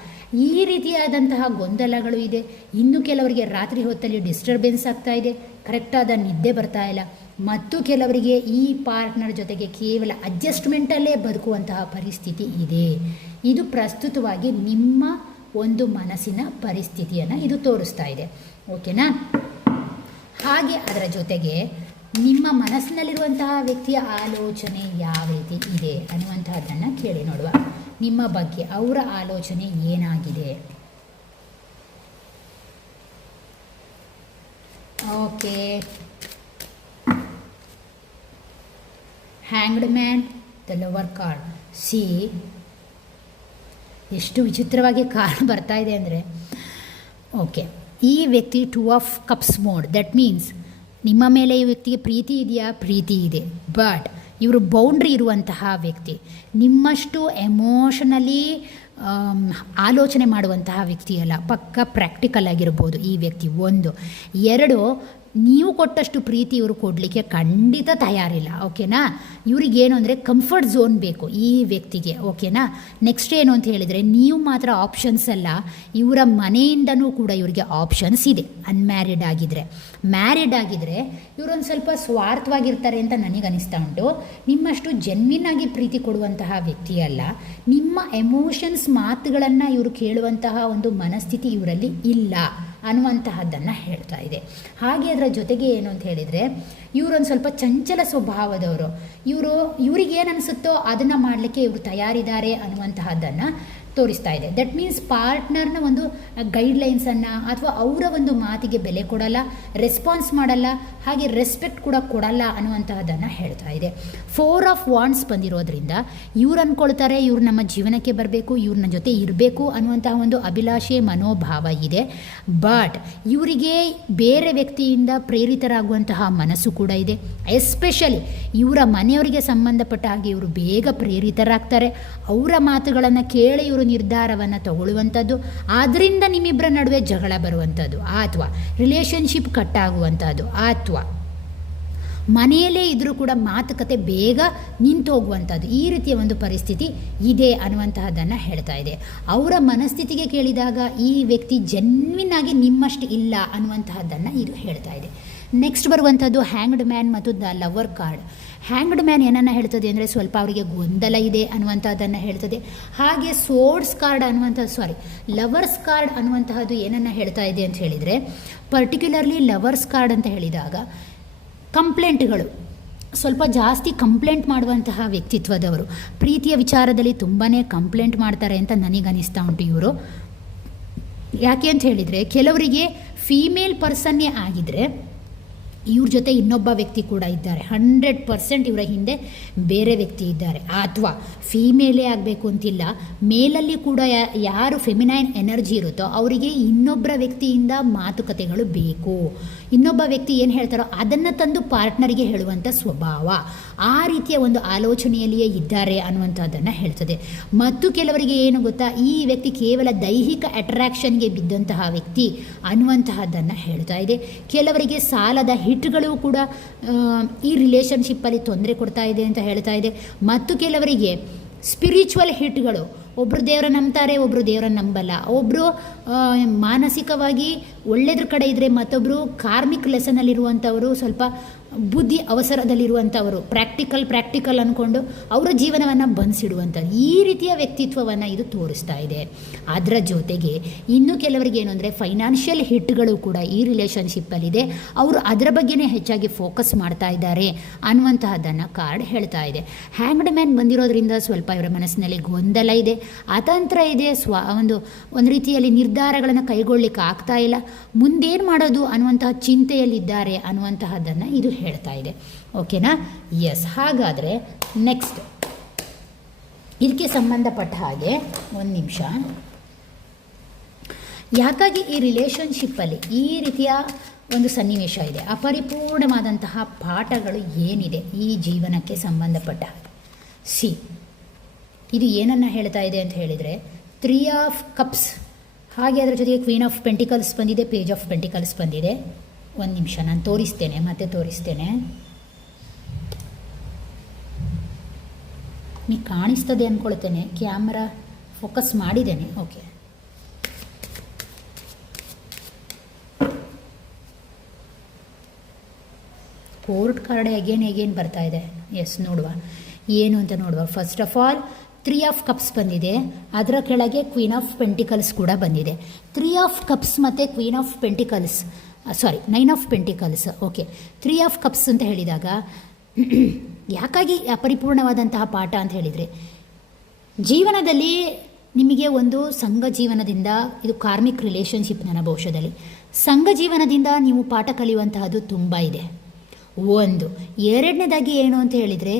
ಈ ರೀತಿಯಾದಂತಹ ಗೊಂದಲಗಳು ಇದೆ. ಇನ್ನು ಕೆಲವರಿಗೆ ರಾತ್ರಿ ಹೊತ್ತಲ್ಲಿ ಡಿಸ್ಟರ್ಬೆನ್ಸ್ ಆಗ್ತಾ ಇದೆ, ಕರೆಕ್ಟಾದ ನಿದ್ದೆ ಬರ್ತಾ ಇಲ್ಲ, ಮತ್ತು ಕೆಲವರಿಗೆ ಈ ಪಾರ್ಟ್ನರ್ ಜೊತೆಗೆ ಕೇವಲ ಅಡ್ಜಸ್ಟ್ಮೆಂಟಲ್ಲೇ ಬದುಕುವಂತಹ ಪರಿಸ್ಥಿತಿ ಇದೆ. ಇದು ಪ್ರಸ್ತುತವಾಗಿ ನಿಮ್ಮ ಒಂದು ಮನಸ್ಸಿನ ಪರಿಸ್ಥಿತಿಯನ್ನು ಇದು ತೋರಿಸ್ತಾ ಇದೆ. ಓಕೆನಾ? ಹಾಗೆ ಅದರ ಜೊತೆಗೆ ನಿಮ್ಮ ಮನಸ್ಸಿನಲ್ಲಿರುವಂತಹ ವ್ಯಕ್ತಿಯ ಆಲೋಚನೆ ಯಾವ ರೀತಿ ಇದೆ ಅನ್ನುವಂತಹದ್ದನ್ನು ಕೇಳಿ ನೋಡುವ. ನಿಮ್ಮ ಬಗ್ಗೆ ಅವರ ಆಲೋಚನೆ ಏನಾಗಿದೆ? Okay, hanged man, the lover card. C, ಎಷ್ಟು ವಿಚಿತ್ರವಾಗಿ ಕಾರ್ಡ್ ಬರ್ತಾ ಇದೆ ಅಂದರೆ, ಓಕೆ, ಈ ವ್ಯಕ್ತಿ 2 of cups mode. That means ನಿಮ್ಮ ಮೇಲೆ ಈ ವ್ಯಕ್ತಿಗೆ ಪ್ರೀತಿ ಇದೆಯಾ? ಪ್ರೀತಿ ಇದೆ. ಬಟ್ ಇವರು ಬೌಂಡ್ರಿ ಇರುವಂತಹ ವ್ಯಕ್ತಿ, ನಿಮ್ಮಷ್ಟು ಎಮೋಷನಲಿ ಆಲೋಚನೆ ಮಾಡುವಂತಹ ವ್ಯಕ್ತಿ ಅಲ್ಲ, ಪಕ್ಕ ಪ್ರಾಕ್ಟಿಕಲ್ ಆಗಿರ್ಬೋದು ಈ ವ್ಯಕ್ತಿ. 1. 2, ನೀವು ಕೊಟ್ಟಷ್ಟು ಪ್ರೀತಿ ಇವರು ಕೊಡಲಿಕ್ಕೆ ಖಂಡಿತ ತಯಾರಿಲ್ಲ. ಓಕೆನಾ? ಇವರಿಗೇನು ಅಂದರೆ ಕಂಫರ್ಟ್ ಝೋನ್ ಬೇಕು ಈ ವ್ಯಕ್ತಿಗೆ. ಓಕೆನಾ? ನೆಕ್ಸ್ಟ್ ಏನು ಅಂತ ಹೇಳಿದರೆ, ನೀವು ಮಾತ್ರ ಆಪ್ಷನ್ಸ್ ಅಲ್ಲ, ಇವರ ಮನೆಯಿಂದನೂ ಕೂಡ ಇವರಿಗೆ ಆಪ್ಷನ್ಸ್ ಇದೆ. ಅನ್ಮ್ಯಾರಿಡ್ ಆಗಿದ್ದರೆ. ಮ್ಯಾರಿಡ್ ಆಗಿದ್ದರೆ ಇವರೊಂದು ಸ್ವಲ್ಪ ಸ್ವಾರ್ಥವಾಗಿರ್ತಾರೆ ಅಂತ ನನಗನ್ನಿಸ್ತಾ ಉಂಟು. ನಿಮ್ಮಷ್ಟು ಜೆನ್ವಿನ್ ಆಗಿ ಪ್ರೀತಿ ಕೊಡುವಂತಹ ವ್ಯಕ್ತಿ ಅಲ್ಲ. ನಿಮ್ಮ ಎಮೋಷನ್ಸ್ ಮಾತುಗಳನ್ನು ಇವರು ಕೇಳುವಂತಹ ಒಂದು ಮನಸ್ಥಿತಿ ಇವರಲ್ಲಿ ಇಲ್ಲ ಅನ್ನುವಂತಹದ್ದನ್ನು ಹೇಳ್ತಾ ಇದೆ. ಹಾಗೆ ಅದರ ಜೊತೆಗೆ ಏನು ಅಂತ ಹೇಳಿದರೆ, ಇವರೊಂದು ಸ್ವಲ್ಪ ಚಂಚಲ ಸ್ವಭಾವದವರು. ಇವರಿಗೇನು ಅನಿಸುತ್ತೋ ಅದನ್ನು ಮಾಡಲಿಕ್ಕೆ ಇವರು ತಯಾರಿದ್ದಾರೆ ಅನ್ನುವಂತಹದ್ದನ್ನು ತೋರಿಸ್ತಾ ಇದೆ. ದಟ್ ಮೀನ್ಸ್ ಪಾರ್ಟ್ನರ್ನ ಒಂದು ಗೈಡ್ಲೈನ್ಸನ್ನು ಅಥವಾ ಅವರ ಒಂದು ಮಾತಿಗೆ ಬೆಲೆ ಕೊಡಲ್ಲ, ರೆಸ್ಪಾನ್ಸ್ ಮಾಡಲ್ಲ, ಹಾಗೆ ರೆಸ್ಪೆಕ್ಟ್ ಕೂಡ ಕೊಡಲ್ಲ ಅನ್ನುವಂತಹದ್ದನ್ನು ಹೇಳ್ತಾ ಇದೆ. 4 ಆಫ್ ವಾಂಡ್ಸ್ ಬಂದಿರೋದ್ರಿಂದ ಇವ್ರು ಅಂದ್ಕೊಳ್ತಾರೆ ಇವ್ರು ನಮ್ಮ ಜೀವನಕ್ಕೆ ಬರಬೇಕು, ಇವ್ರನ್ನ ಜೊತೆ ಇರಬೇಕು ಅನ್ನುವಂತಹ ಒಂದು ಅಭಿಲಾಷೆ ಮನೋಭಾವ ಇದೆ. ಬಟ್ ಇವರಿಗೆ ಬೇರೆ ವ್ಯಕ್ತಿಯಿಂದ ಪ್ರೇರಿತರಾಗುವಂತಹ ಮನಸ್ಸು ಕೂಡ ಇದೆ. ಎಸ್ಪೆಷಲಿ ಇವರ ಮನೆಯವರಿಗೆ ಸಂಬಂಧಪಟ್ಟ ಹಾಗೆ ಇವರು ಬೇಗ ಪ್ರೇರಿತರಾಗ್ತಾರೆ. ಅವರ ಮಾತುಗಳನ್ನು ಕೇಳಿ ಇವರು ನಿರ್ಧಾರವನ್ನು ತಗೊಳ್ಳುವಂಥದ್ದು, ಆದ್ದರಿಂದ ನಿಮ್ಮಿಬ್ಬರ ನಡುವೆ ಜಗಳ ಬರುವಂಥದ್ದು, ಅಥವಾ ರಿಲೇಷನ್ಶಿಪ್ ಕಟ್ ಆಗುವಂಥದ್ದು, ಅಥವಾ ಮನೆಯಲ್ಲೇ ಇದ್ದರೂ ಕೂಡ ಮಾತುಕತೆ ಬೇಗ ನಿಂತು ಹೋಗುವಂಥದ್ದು, ಈ ರೀತಿಯ ಒಂದು ಪರಿಸ್ಥಿತಿ ಇದೆ ಅನ್ನುವಂತಹದ್ದನ್ನು ಹೇಳ್ತಾ ಇದೆ. ಅವರ ಮನಸ್ಥಿತಿಗೆ ಕೇಳಿದಾಗ ಈ ವ್ಯಕ್ತಿ ಜೆನ್ವಿನ್ ಆಗಿ ನಿಮ್ಮಷ್ಟು ಇಲ್ಲ ಅನ್ನುವಂತಹದ್ದನ್ನು ಇದು ಹೇಳ್ತಾ ಇದೆ. ನೆಕ್ಸ್ಟ್ ಬರುವಂಥದ್ದು ಹ್ಯಾಂಗ್ಡ್ ಮ್ಯಾನ್ ಮತ್ತು the lover card. Hanged man ಏನನ್ನು ಹೇಳ್ತದೆ ಅಂದರೆ, ಸ್ವಲ್ಪ ಅವರಿಗೆ ಗೊಂದಲ ಇದೆ ಅನ್ನುವಂಥದ್ದನ್ನು ಹೇಳ್ತದೆ. ಹಾಗೆ ಸೋರ್ಡ್ಸ್ ಕಾರ್ಡ್ ಲವರ್ಸ್ ಕಾರ್ಡ್ ಅನ್ನುವಂತಹದ್ದು ಏನನ್ನು ಹೇಳ್ತಾ ಇದೆ ಅಂತ ಹೇಳಿದರೆ, ಪರ್ಟಿಕ್ಯುಲರ್ಲಿ ಲವರ್ಸ್ ಕಾರ್ಡ್ ಅಂತ ಹೇಳಿದಾಗ ಕಂಪ್ಲೇಂಟ್ಗಳು, ಸ್ವಲ್ಪ ಜಾಸ್ತಿ ಕಂಪ್ಲೇಂಟ್ ಮಾಡುವಂತಹ ವ್ಯಕ್ತಿತ್ವದವರು, ಪ್ರೀತಿಯ ವಿಚಾರದಲ್ಲಿ ತುಂಬಾ ಕಂಪ್ಲೇಂಟ್ ಮಾಡ್ತಾರೆ ಅಂತ ನನಗನ್ನಿಸ್ತಾ ಉಂಟು ಇವರು. ಯಾಕೆ ಅಂತ ಹೇಳಿದರೆ, ಕೆಲವರಿಗೆ ಫೀಮೇಲ್ ಪರ್ಸನ್ನೇ ಆಗಿದ್ದರೆ ಇವ್ರ ಜೊತೆ ಇನ್ನೊಬ್ಬ ವ್ಯಕ್ತಿ ಕೂಡ ಇದ್ದಾರೆ, 100% ಇವರ ಹಿಂದೆ ಬೇರೆ ವ್ಯಕ್ತಿ ಇದ್ದಾರೆ. ಅಥವಾ ಫೀಮೇಲೇ ಆಗಬೇಕು ಅಂತಿಲ್ಲ, ಮೇಲಲ್ಲಿ ಕೂಡ ಯಾರು ಫೆಮಿನೈನ್ ಎನರ್ಜಿ ಇರುತ್ತೋ ಅವರಿಗೆ ಇನ್ನೊಬ್ಬರ ವ್ಯಕ್ತಿಯಿಂದ ಮಾತುಕತೆಗಳು ಬೇಕು. ಇನ್ನೊಬ್ಬ ವ್ಯಕ್ತಿ ಏನು ಹೇಳ್ತಾರೋ ಅದನ್ನು ತಂದು ಪಾರ್ಟ್ನರಿಗೆ ಹೇಳುವಂಥ ಸ್ವಭಾವ, ಆ ರೀತಿಯ ಒಂದು ಆಲೋಚನೆಯಲ್ಲಿಯೇ ಇದ್ದಾರೆ ಅನ್ನುವಂಥದ್ದನ್ನು ಹೇಳ್ತದೆ. ಮತ್ತು ಕೆಲವರಿಗೆ ಏನು ಗೊತ್ತಾ, ಈ ವ್ಯಕ್ತಿ ಕೇವಲ ದೈಹಿಕ ಅಟ್ರಾಕ್ಷನ್ಗೆ ಬಿದ್ದಂತಹ ವ್ಯಕ್ತಿ ಅನ್ನುವಂತಹದ್ದನ್ನು ಹೇಳ್ತಾ ಇದೆ. ಕೆಲವರಿಗೆ ಸಾಲದ ಹಿಟ್ಗಳು ಕೂಡ ಈ ರಿಲೇಷನ್ಶಿಪ್ಪಲ್ಲಿ ತೊಂದರೆ ಕೊಡ್ತಾ ಇದೆ ಅಂತ ಹೇಳ್ತಾ ಇದೆ. ಮತ್ತು ಕೆಲವರಿಗೆ ಸ್ಪಿರಿಚುವಲ್ ಹಿಟ್ಗಳು, ಒಬ್ಬರು ದೇವರ ನಂಬ್ತಾರೆ, ಒಬ್ಬರು ದೇವರ ನಂಬಲ್ಲ, ಒಬ್ಬರು ಮಾನಸಿಕವಾಗಿ ಒಳ್ಳೆಯದ್ರ ಕಡೆ ಇದ್ದರೆ ಮತ್ತೊಬ್ಬರು ಕಾರ್ಮಿಕ್ ಲೆಸನಲ್ಲಿರುವಂಥವರು, ಸ್ವಲ್ಪ ಬುದ್ಧಿ ಅವಸರದಲ್ಲಿರುವಂಥವರು, ಪ್ರಾಕ್ಟಿಕಲ್ ಅಂದ್ಕೊಂಡು ಅವರ ಜೀವನವನ್ನು ಬಂಧಿಸಿಡುವಂಥದ್ದು, ಈ ರೀತಿಯ ವ್ಯಕ್ತಿತ್ವವನ್ನು ಇದು ತೋರಿಸ್ತಾ ಇದೆ. ಅದರ ಜೊತೆಗೆ ಇನ್ನು ಕೆಲವರಿಗೆ ಏನು ಅಂದರೆ ಫೈನಾನ್ಷಿಯಲ್ ಹಿಟ್ಗಳು ಕೂಡ ಈ ರಿಲೇಷನ್ಶಿಪ್ಪಲ್ಲಿದೆ, ಅವರು ಅದರ ಬಗ್ಗೆನೇ ಹೆಚ್ಚಾಗಿ ಫೋಕಸ್ ಮಾಡ್ತಾ ಇದ್ದಾರೆ ಅನ್ನುವಂತಹದ್ದನ್ನು ಕಾರ್ಡ್ ಹೇಳ್ತಾ ಇದೆ. ಹ್ಯಾಂಗ್ಡ್ ಮ್ಯಾನ್ ಬಂದಿರೋದ್ರಿಂದ ಸ್ವಲ್ಪ ಇವರ ಮನಸ್ಸಿನಲ್ಲಿ ಗೊಂದಲ ಇದೆ, ಅತಂತ್ರ ಇದೆ, ಒಂದು ರೀತಿಯಲ್ಲಿ ನಿರ್ಧಾರಗಳನ್ನು ಕೈಗೊಳ್ಳಲಿಕ್ಕೆ ಆಗ್ತಾ ಇಲ್ಲ, ಮುಂದೇನು ಮಾಡೋದು ಅನ್ನುವಂತಹ ಚಿಂತೆಯಲ್ಲಿದ್ದಾರೆ ಅನ್ನುವಂತಹದ್ದನ್ನು ಇದು ಹೇಳ್ತಾ ಇದೆ. ಓಕೆನಾ? ಎಸ್. ಹಾಗಾದರೆ ನೆಕ್ಸ್ಟ್ ಇದಕ್ಕೆ ಸಂಬಂಧಪಟ್ಟ ಹಾಗೆ ಒಂದು ನಿಮಿಷ, ಯಾಕಾಗಿ ಈ ರಿಲೇಷನ್ಶಿಪ್ಪಲ್ಲಿ ಈ ರೀತಿಯ ಒಂದು ಸನ್ನಿವೇಶ ಇದೆ. ಅಪರಿಪೂರ್ಣವಾದಂತಹ ಪಾಠಗಳು ಏನಿದೆ ಈ ಜೀವನಕ್ಕೆ ಸಂಬಂಧಪಟ್ಟ ಸಿ, ಇದು ಏನನ್ನು ಹೇಳ್ತಾ ಇದೆ ಅಂತ ಹೇಳಿದರೆ 3 ಆಫ್ ಕಪ್ಸ್, ಹಾಗೆ ಅದರ ಜೊತೆಗೆ ಕ್ವೀನ್ ಆಫ್ ಪೆಂಟಿಕಲ್ಸ್ ಬಂದಿದೆ, ಪೇಜ್ ಆಫ್ ಪೆಂಟಿಕಲ್ಸ್ ಬಂದಿದೆ. ಒಂದು ನಿಮಿಷ ನಾನು ತೋರಿಸ್ತೇನೆ, ಮತ್ತೆ ತೋರಿಸ್ತೇನೆ. ನೀವು ಕಾಣಿಸ್ತದೆ ಅಂದ್ಕೊಳ್ತೇನೆ, ಕ್ಯಾಮ್ರಾ ಫೋಕಸ್ ಮಾಡಿದ್ದೇನೆ. ಓಕೆ, ಕೋರ್ಟ್ ಕಾರ್ಡ್ ಎಗೇನ್ ಬರ್ತಾ ಇದೆ. ಎಸ್, ನೋಡುವ ಏನು ಅಂತ ನೋಡುವ. First of all 3 of cups ಬಂದಿದೆ, ಅದರ ಕೆಳಗೆ ಕ್ವೀನ್ ಆಫ್ ಪೆಂಟಿಕಲ್ಸ್ ಕೂಡ ಬಂದಿದೆ. 3 ಆಫ್ ಕಪ್ಸ್ ಮತ್ತು queen of pentacles, 9 of pentacles. Okay, 3 of cups ಅಂತ ಹೇಳಿದಾಗ ಯಾಕಾಗಿ ಅಪರಿಪೂರ್ಣವಾದಂತಹ ಪಾಠ ಅಂತ ಹೇಳಿದರೆ, ಜೀವನದಲ್ಲಿ ನಿಮಗೆ ಒಂದು ಸಂಘ ಜೀವನದಿಂದ, ಇದು ಕಾರ್ಮಿಕ್ ರಿಲೇಷನ್ಶಿಪ್ ನನ್ನ ಭವಿಷ್ಯದಲ್ಲಿ ಸಂಘ ಜೀವನದಿಂದ ನೀವು ಪಾಠ ಕಲಿಯುವಂತಹದ್ದು ತುಂಬ ಇದೆ. ಒಂದು, ಎರಡನೇದಾಗಿ ಏನು ಅಂತ ಹೇಳಿದರೆ,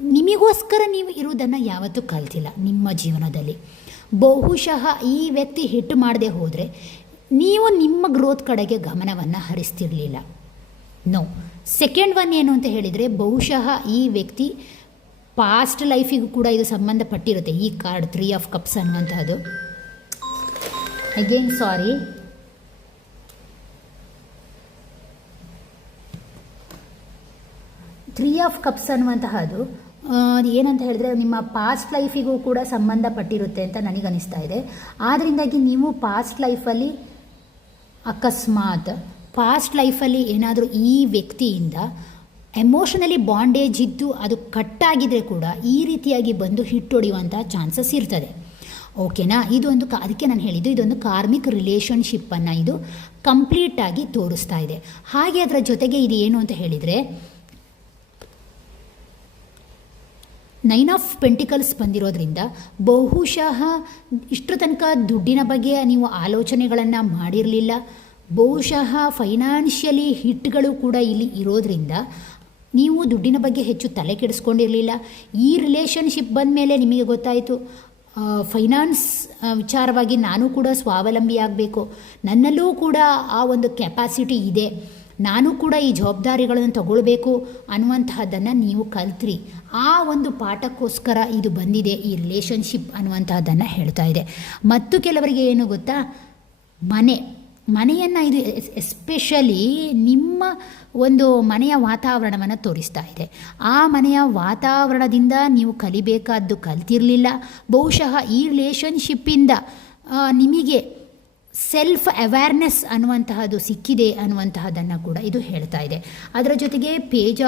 ನಿಮಗೋಸ್ಕರ ನೀವು ಇರುವುದನ್ನು ಯಾವತ್ತೂ ಕಲ್ತಿಲ್ಲ ನಿಮ್ಮ ಜೀವನದಲ್ಲಿ. ಬಹುಶಃ ಈ ವ್ಯಕ್ತಿ ಹಿಟ್ಟು ಮಾಡದೆ ಹೋದರೆ ನೀವು ನಿಮ್ಮ ಗ್ರೋತ್ ಕಡೆಗೆ ಗಮನವನ್ನು ಹರಿಸ್ತಿರಲಿಲ್ಲ. ನೋ. ಸೆಕೆಂಡ್ ಒನ್ ಏನು ಅಂತ ಹೇಳಿದರೆ, ಬಹುಶಃ ಈ ವ್ಯಕ್ತಿ ಪಾಸ್ಟ್ ಲೈಫಿಗೂ ಕೂಡ ಇದು ಸಂಬಂಧಪಟ್ಟಿರುತ್ತೆ. ಈ ಕಾರ್ಡ್ 3 ಆಫ್ ಕಪ್ಸ್ ಅನ್ನುವಂತಹದ್ದು, again sorry, three of cups ಅನ್ನುವಂತಹದ್ದು ಏನಂತ ಹೇಳಿದ್ರೆ ನಿಮ್ಮ ಪಾಸ್ಟ್ ಲೈಫಿಗೂ ಕೂಡ ಸಂಬಂಧಪಟ್ಟಿರುತ್ತೆ ಅಂತ ನನಗನ್ನಿಸ್ತಾ ಇದೆ. ಆದ್ದರಿಂದಾಗಿ ನೀವು ಪಾಸ್ಟ್ ಲೈಫಲ್ಲಿ ಅಕಸ್ಮಾತ್ ಪಾಸ್ಟ್ ಲೈಫಲ್ಲಿ ಏನಾದರೂ ಈ ವ್ಯಕ್ತಿಯಿಂದ ಎಮೋಷನಲಿ ಬಾಂಡೇಜ್ ಇದ್ದು ಅದು ಕಟ್ಟಾಗಿದ್ರೆ ಕೂಡ ಈ ರೀತಿಯಾಗಿ ಬಂದು ಹಿಟ್ಟೊಡೆಯುವಂಥ ಚಾನ್ಸಸ್ ಇರ್ತದೆ. ಓಕೆನಾ? ಇದೊಂದು ಅದಕ್ಕೆ ನಾನು ಹೇಳಿದ್ದು ಇದೊಂದು ಕಾರ್ಮಿಕ್ ರಿಲೇಷನ್ಶಿಪ್ಪನ್ನು ಇದು ಕಂಪ್ಲೀಟಾಗಿ ತೋರಿಸ್ತಾ ಇದೆ. ಹಾಗೆ ಅದರ ಜೊತೆಗೆ ಇದು ಏನು ಅಂತ ಹೇಳಿದರೆ 9 ಆಫ್ ಪೆಂಟಿಕಲ್ಸ್ ಬಂದಿರೋದ್ರಿಂದ ಬಹುಶಃ ಇಷ್ಟರ ತನಕ ದುಡ್ಡಿನ ಬಗ್ಗೆ ನೀವು ಆಲೋಚನೆಗಳನ್ನು ಮಾಡಿರಲಿಲ್ಲ. ಬಹುಶಃ ಫೈನಾನ್ಷಿಯಲಿ ಹಿಟ್ಗಳು ಕೂಡ ಇಲ್ಲಿ ಇರೋದ್ರಿಂದ ನೀವು ದುಡ್ಡಿನ ಬಗ್ಗೆ ಹೆಚ್ಚು ತಲೆ ಕೆಡಿಸ್ಕೊಂಡಿರಲಿಲ್ಲ. ಈ ರಿಲೇಷನ್ಶಿಪ್ ಬಂದ ಮೇಲೆ ನಿಮಗೆ ಗೊತ್ತಾಯಿತು, ಫೈನಾನ್ಸ್ ವಿಚಾರವಾಗಿ ನಾನು ಕೂಡ ಸ್ವಾವಲಂಬಿ ಆಗಬೇಕು, ನನ್ನಲ್ಲೂ ಕೂಡ ಆ ಒಂದು ಕೆಪಾಸಿಟಿ ಇದೆ, ನಾನು ಕೂಡ ಈ ಜವಾಬ್ದಾರಿಗಳನ್ನು ತಗೊಳ್ಬೇಕು ಅನ್ನುವಂತಹದ್ದನ್ನು ನೀವು ಕಲ್ತ್ರಿ. ಆ ಒಂದು ಪಾಠಕ್ಕೋಸ್ಕರ ಇದು ಬಂದಿದೆ ಈ ರಿಲೇಷನ್ಶಿಪ್ ಅನ್ನುವಂತಹದ್ದನ್ನು ಹೇಳ್ತಾ ಇದೆ. ಮತ್ತು ಕೆಲವರಿಗೆ ಏನು ಗೊತ್ತಾ, ಮನೆಯನ್ನು ಇದು ಎಸ್ಪೆಷಲಿ ನಿಮ್ಮ ಒಂದು ಮನೆಯ ವಾತಾವರಣವನ್ನು ತೋರಿಸ್ತಾ ಇದೆ. ಆ ಮನೆಯ ವಾತಾವರಣದಿಂದ ನೀವು ಕಲಿಬೇಕಾದ್ದು ಕಲ್ತಿರಲಿಲ್ಲ. ಬಹುಶಃ ಈ ರಿಲೇಷನ್ಶಿಪ್ಪಿಂದ ನಿಮಗೆ ಸೆಲ್ಫ್ ಅವೇರ್ನೆಸ್ ಅನ್ನುವಂತಹದ್ದು ಸಿಕ್ಕಿದೆ ಅನ್ನುವಂತಹದ್ದನ್ನು ಕೂಡ ಇದು ಹೇಳ್ತಾ ಇದೆ. ಅದರ ಜೊತೆಗೆ ಪೇಜ್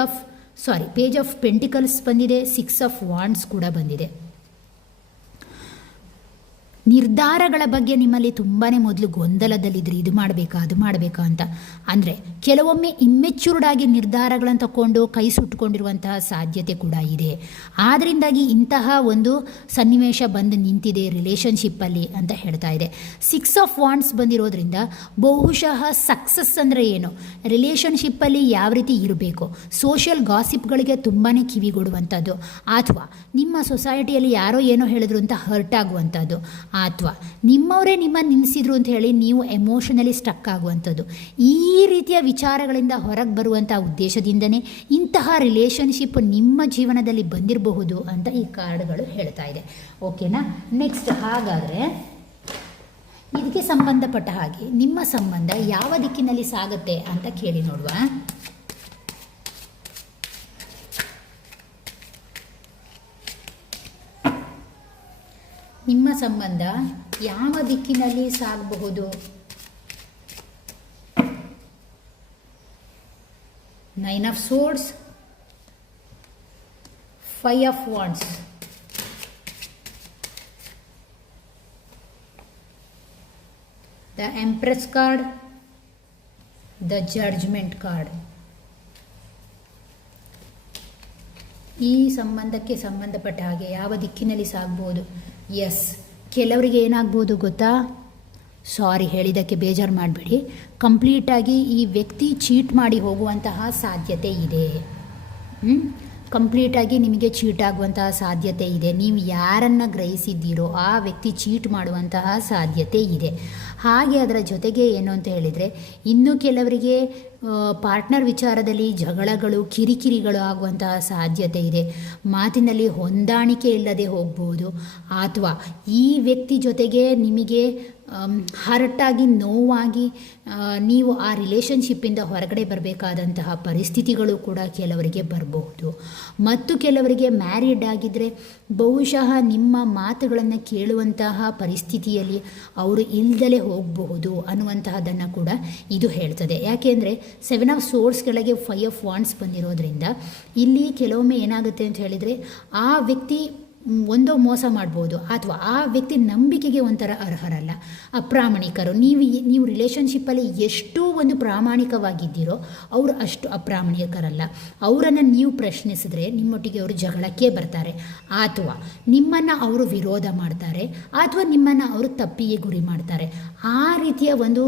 ಆಫ್ ಪೆಂಟಿಕಲ್ಸ್ ಬಂದಿದೆ, 6 ಆಫ್ ವಾಂಡ್ಸ್ ಕೂಡ ಬಂದಿದೆ. ನಿರ್ಧಾರಗಳ ಬಗ್ಗೆ ನಿಮ್ಮಲ್ಲಿ ತುಂಬಾ ಮೊದಲು ಗೊಂದಲದಲ್ಲಿದ್ದರೆ ಇದು ಮಾಡಬೇಕಾ ಅದು ಮಾಡಬೇಕಾ ಅಂತ. ಅಂದರೆ ಕೆಲವೊಮ್ಮೆ ಇಮ್ಮೆಚ್ಯೂರ್ಡ್ ಆಗಿ ನಿರ್ಧಾರಗಳನ್ನು ತಗೊಂಡು ಕೈ ಸುಟ್ಟುಕೊಂಡಿರುವಂತಹ ಸಾಧ್ಯತೆ ಕೂಡ ಇದೆ. ಆದ್ದರಿಂದಾಗಿ ಇಂತಹ ಒಂದು ಸನ್ನಿವೇಶ ಬಂದು ನಿಂತಿದೆ ರಿಲೇಷನ್ಶಿಪ್ಪಲ್ಲಿ ಅಂತ ಹೇಳ್ತಾ ಇದೆ. 6 ಆಫ್ ವಾಂಡ್ಸ್ ಬಂದಿರೋದ್ರಿಂದ ಬಹುಶಃ ಸಕ್ಸಸ್ ಅಂದರೆ ಏನು, ರಿಲೇಷನ್ಶಿಪ್ಪಲ್ಲಿ ಯಾವ ರೀತಿ ಇರಬೇಕು, ಸೋಷಿಯಲ್ ಗಾಸಿಪ್ಗಳಿಗೆ ತುಂಬಾ ಕಿವಿಗೊಡುವಂಥದ್ದು, ಅಥವಾ ನಿಮ್ಮ ಸೊಸೈಟಿಯಲ್ಲಿ ಯಾರೋ ಏನೋ ಹೇಳಿದ್ರು ಅಂತ ಹರ್ಟ್ ಆಗುವಂಥದ್ದು, ಅಥವಾ ನಿಮ್ಮವರೇ ನಿಮ್ಮನ್ನು ನಿಲ್ಲಿಸಿದ್ರು ಅಂತ ಹೇಳಿ ನೀವು ಎಮೋಷನಲಿ ಸ್ಟಕ್ ಆಗುವಂಥದ್ದು, ಈ ರೀತಿಯ ವಿಚಾರಗಳಿಂದ ಹೊರಗೆ ಬರುವಂಥ ಉದ್ದೇಶದಿಂದನೇ ಇಂತಹ ರಿಲೇಷನ್ಶಿಪ್ ನಿಮ್ಮ ಜೀವನದಲ್ಲಿ ಬಂದಿರಬಹುದು ಅಂತ ಈ ಕಾರ್ಡ್ಗಳು ಹೇಳ್ತಾ ಇದೆ. ಓಕೆನಾ? ನೆಕ್ಸ್ಟ್, ಹಾಗಾದರೆ ಇದಕ್ಕೆ ಸಂಬಂಧಪಟ್ಟ ಹಾಗೆ ನಿಮ್ಮ ಸಂಬಂಧ ಯಾವ ದಿಕ್ಕಿನಲ್ಲಿ ಸಾಗುತ್ತೆ ಅಂತ ಕೇಳಿ ನೋಡುವ. ನಿಮ್ಮ ಸಂಬಂಧ ಯಾವ ದಿಕ್ಕಿನಲ್ಲಿ ಸಾಗಬಹುದು? 9 of swords, 5 of wands, the empress card, the judgement card. ಈ ಸಂಬಂಧಕ್ಕೆ ಸಂಬಂಧಪಟ್ಟ ಹಾಗೆ ಯಾವ ದಿಕ್ಕಿನಲ್ಲಿ ಸಾಗಬಹುದು? ಎಸ್, ಕೆಲವರಿಗೆ ಏನಾಗ್ಬೋದು ಗೊತ್ತಾ, ಸಾರಿ ಹೇಳಿದ್ದಕ್ಕೆ ಬೇಜಾರು ಮಾಡಬೇಡಿ, ಕಂಪ್ಲೀಟಾಗಿ ಈ ವ್ಯಕ್ತಿ ಚೀಟ್ ಮಾಡಿ ಹೋಗುವಂತಹ ಸಾಧ್ಯತೆ ಇದೆ. ಕಂಪ್ಲೀಟಾಗಿ ನಿಮಗೆ ಚೀಟ್ ಆಗುವಂತಹ ಸಾಧ್ಯತೆ ಇದೆ. ನೀವು ಯಾರನ್ನು ಗ್ರಹಿಸಿದ್ದೀರೋ ಆ ವ್ಯಕ್ತಿ ಚೀಟ್ ಮಾಡುವಂತಹ ಸಾಧ್ಯತೆ ಇದೆ. ಹಾಗೆ ಅದರ ಜೊತೆಗೆ ಏನು ಅಂತ ಹೇಳಿದರೆ, ಇನ್ನು ಕೆಲವರಿಗೆ ಪಾರ್ಟ್ನರ್ ವಿಚಾರದಲ್ಲಿ ಜಗಳಗಳು, ಕಿರಿಕಿರಿಗಳು ಆಗುವಂತಹ ಸಾಧ್ಯತೆ ಇದೆ. ಮಾತಿನಲ್ಲಿ ಹೊಂದಾಣಿಕೆ ಇಲ್ಲದೆ ಹೋಗ್ಬೋದು, ಅಥವಾ ಈ ವ್ಯಕ್ತಿ ಜೊತೆಗೆ ನಿಮಗೆ ಹರ್ಟಾಗಿ, ನೋವಾಗಿ ನೀವು ಆ ರಿಲೇಷನ್ಶಿಪ್ಪಿಂದ ಹೊರಗಡೆ ಬರಬೇಕಾದಂತಹ ಪರಿಸ್ಥಿತಿಗಳು ಕೂಡ ಕೆಲವರಿಗೆ ಬರಬಹುದು. ಮತ್ತು ಕೆಲವರಿಗೆ ಮ್ಯಾರಿಡ್ ಆಗಿದ್ದರೆ ಬಹುಶಃ ನಿಮ್ಮ ಮಾತುಗಳನ್ನು ಕೇಳುವಂತಹ ಪರಿಸ್ಥಿತಿಯಲ್ಲಿ ಅವರು ಇಲ್ದಲೇ ಹೋಗಬಹುದು ಅನ್ನುವಂತಹದ್ದನ್ನು ಕೂಡ ಇದು ಹೇಳ್ತದೆ. ಯಾಕೆಂದರೆ 7 ಆಫ್ ಸೋರ್ಸ್ಗಳಿಗೆ 5 ಆಫ್ ವಾಂಡ್ಸ್ ಬಂದಿರೋದ್ರಿಂದ ಇಲ್ಲಿ ಕೆಲವೊಮ್ಮೆ ಏನಾಗುತ್ತೆ ಅಂತ ಹೇಳಿದರೆ, ಆ ವ್ಯಕ್ತಿ ಒಂದೋ ಮೋಸ ಮಾಡ್ಬೋದು, ಅಥವಾ ಆ ವ್ಯಕ್ತಿ ನಂಬಿಕೆಗೆ ಒಂಥರ ಅರ್ಹರಲ್ಲ, ಅಪ್ರಾಮಾಣಿಕರು. ನೀವು ರಿಲೇಷನ್ಶಿಪ್ಪಲ್ಲಿ ಎಷ್ಟು ಒಂದು ಪ್ರಾಮಾಣಿಕವಾಗಿದ್ದೀರೋ ಅವರು ಅಷ್ಟು ಅಪ್ರಾಮಾಣಿಕರಲ್ಲ. ಅವರನ್ನು ನೀವು ಪ್ರಶ್ನಿಸಿದ್ರೆ ನಿಮ್ಮೊಟ್ಟಿಗೆ ಅವರು ಜಗಳಕ್ಕೆ ಬರ್ತಾರೆ, ಅಥವಾ ನಿಮ್ಮನ್ನು ಅವರು ವಿರೋಧ ಮಾಡ್ತಾರೆ, ಅಥವಾ ನಿಮ್ಮನ್ನು ಅವರು ತಪ್ಪಿಗೆ ಗುರಿ ಮಾಡ್ತಾರೆ. ಆ ರೀತಿಯ ಒಂದು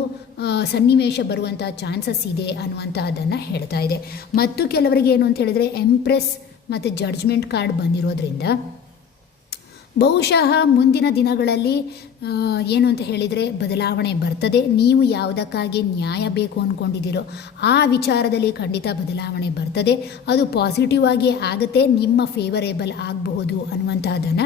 ಸನ್ನಿವೇಶ ಬರುವಂಥ ಚಾನ್ಸಸ್ ಇದೆ ಅನ್ನುವಂತಹದ್ದನ್ನು ಹೇಳ್ತಾ ಇದೆ. ಮತ್ತು ಕೆಲವರಿಗೆ ಏನು ಅಂತ ಹೇಳಿದರೆ, ಎಂಪ್ರೆಸ್ ಮತ್ತು ಜಡ್ಜ್ಮೆಂಟ್ ಕಾರ್ಡ್ ಬಂದಿರೋದ್ರಿಂದ ಬಹುಶಃ ಮುಂದಿನ ದಿನಗಳಲ್ಲಿ ಏನು ಅಂತ ಹೇಳಿದರೆ ಬದಲಾವಣೆ ಬರ್ತದೆ. ನೀವು ಯಾವುದಕ್ಕಾಗಿ ನ್ಯಾಯ ಬೇಕು ಅಂದ್ಕೊಂಡಿದ್ದೀರೋ ಆ ವಿಚಾರದಲ್ಲಿ ಖಂಡಿತ ಬದಲಾವಣೆ ಬರ್ತದೆ. ಅದು ಪಾಸಿಟಿವ್ ಆಗಿ ಆಗುತ್ತೆ, ನಿಮ್ಮ ಫೇವರೇಬಲ್ ಆಗಬಹುದು ಅನ್ನುವಂತಹದ್ದನ್ನು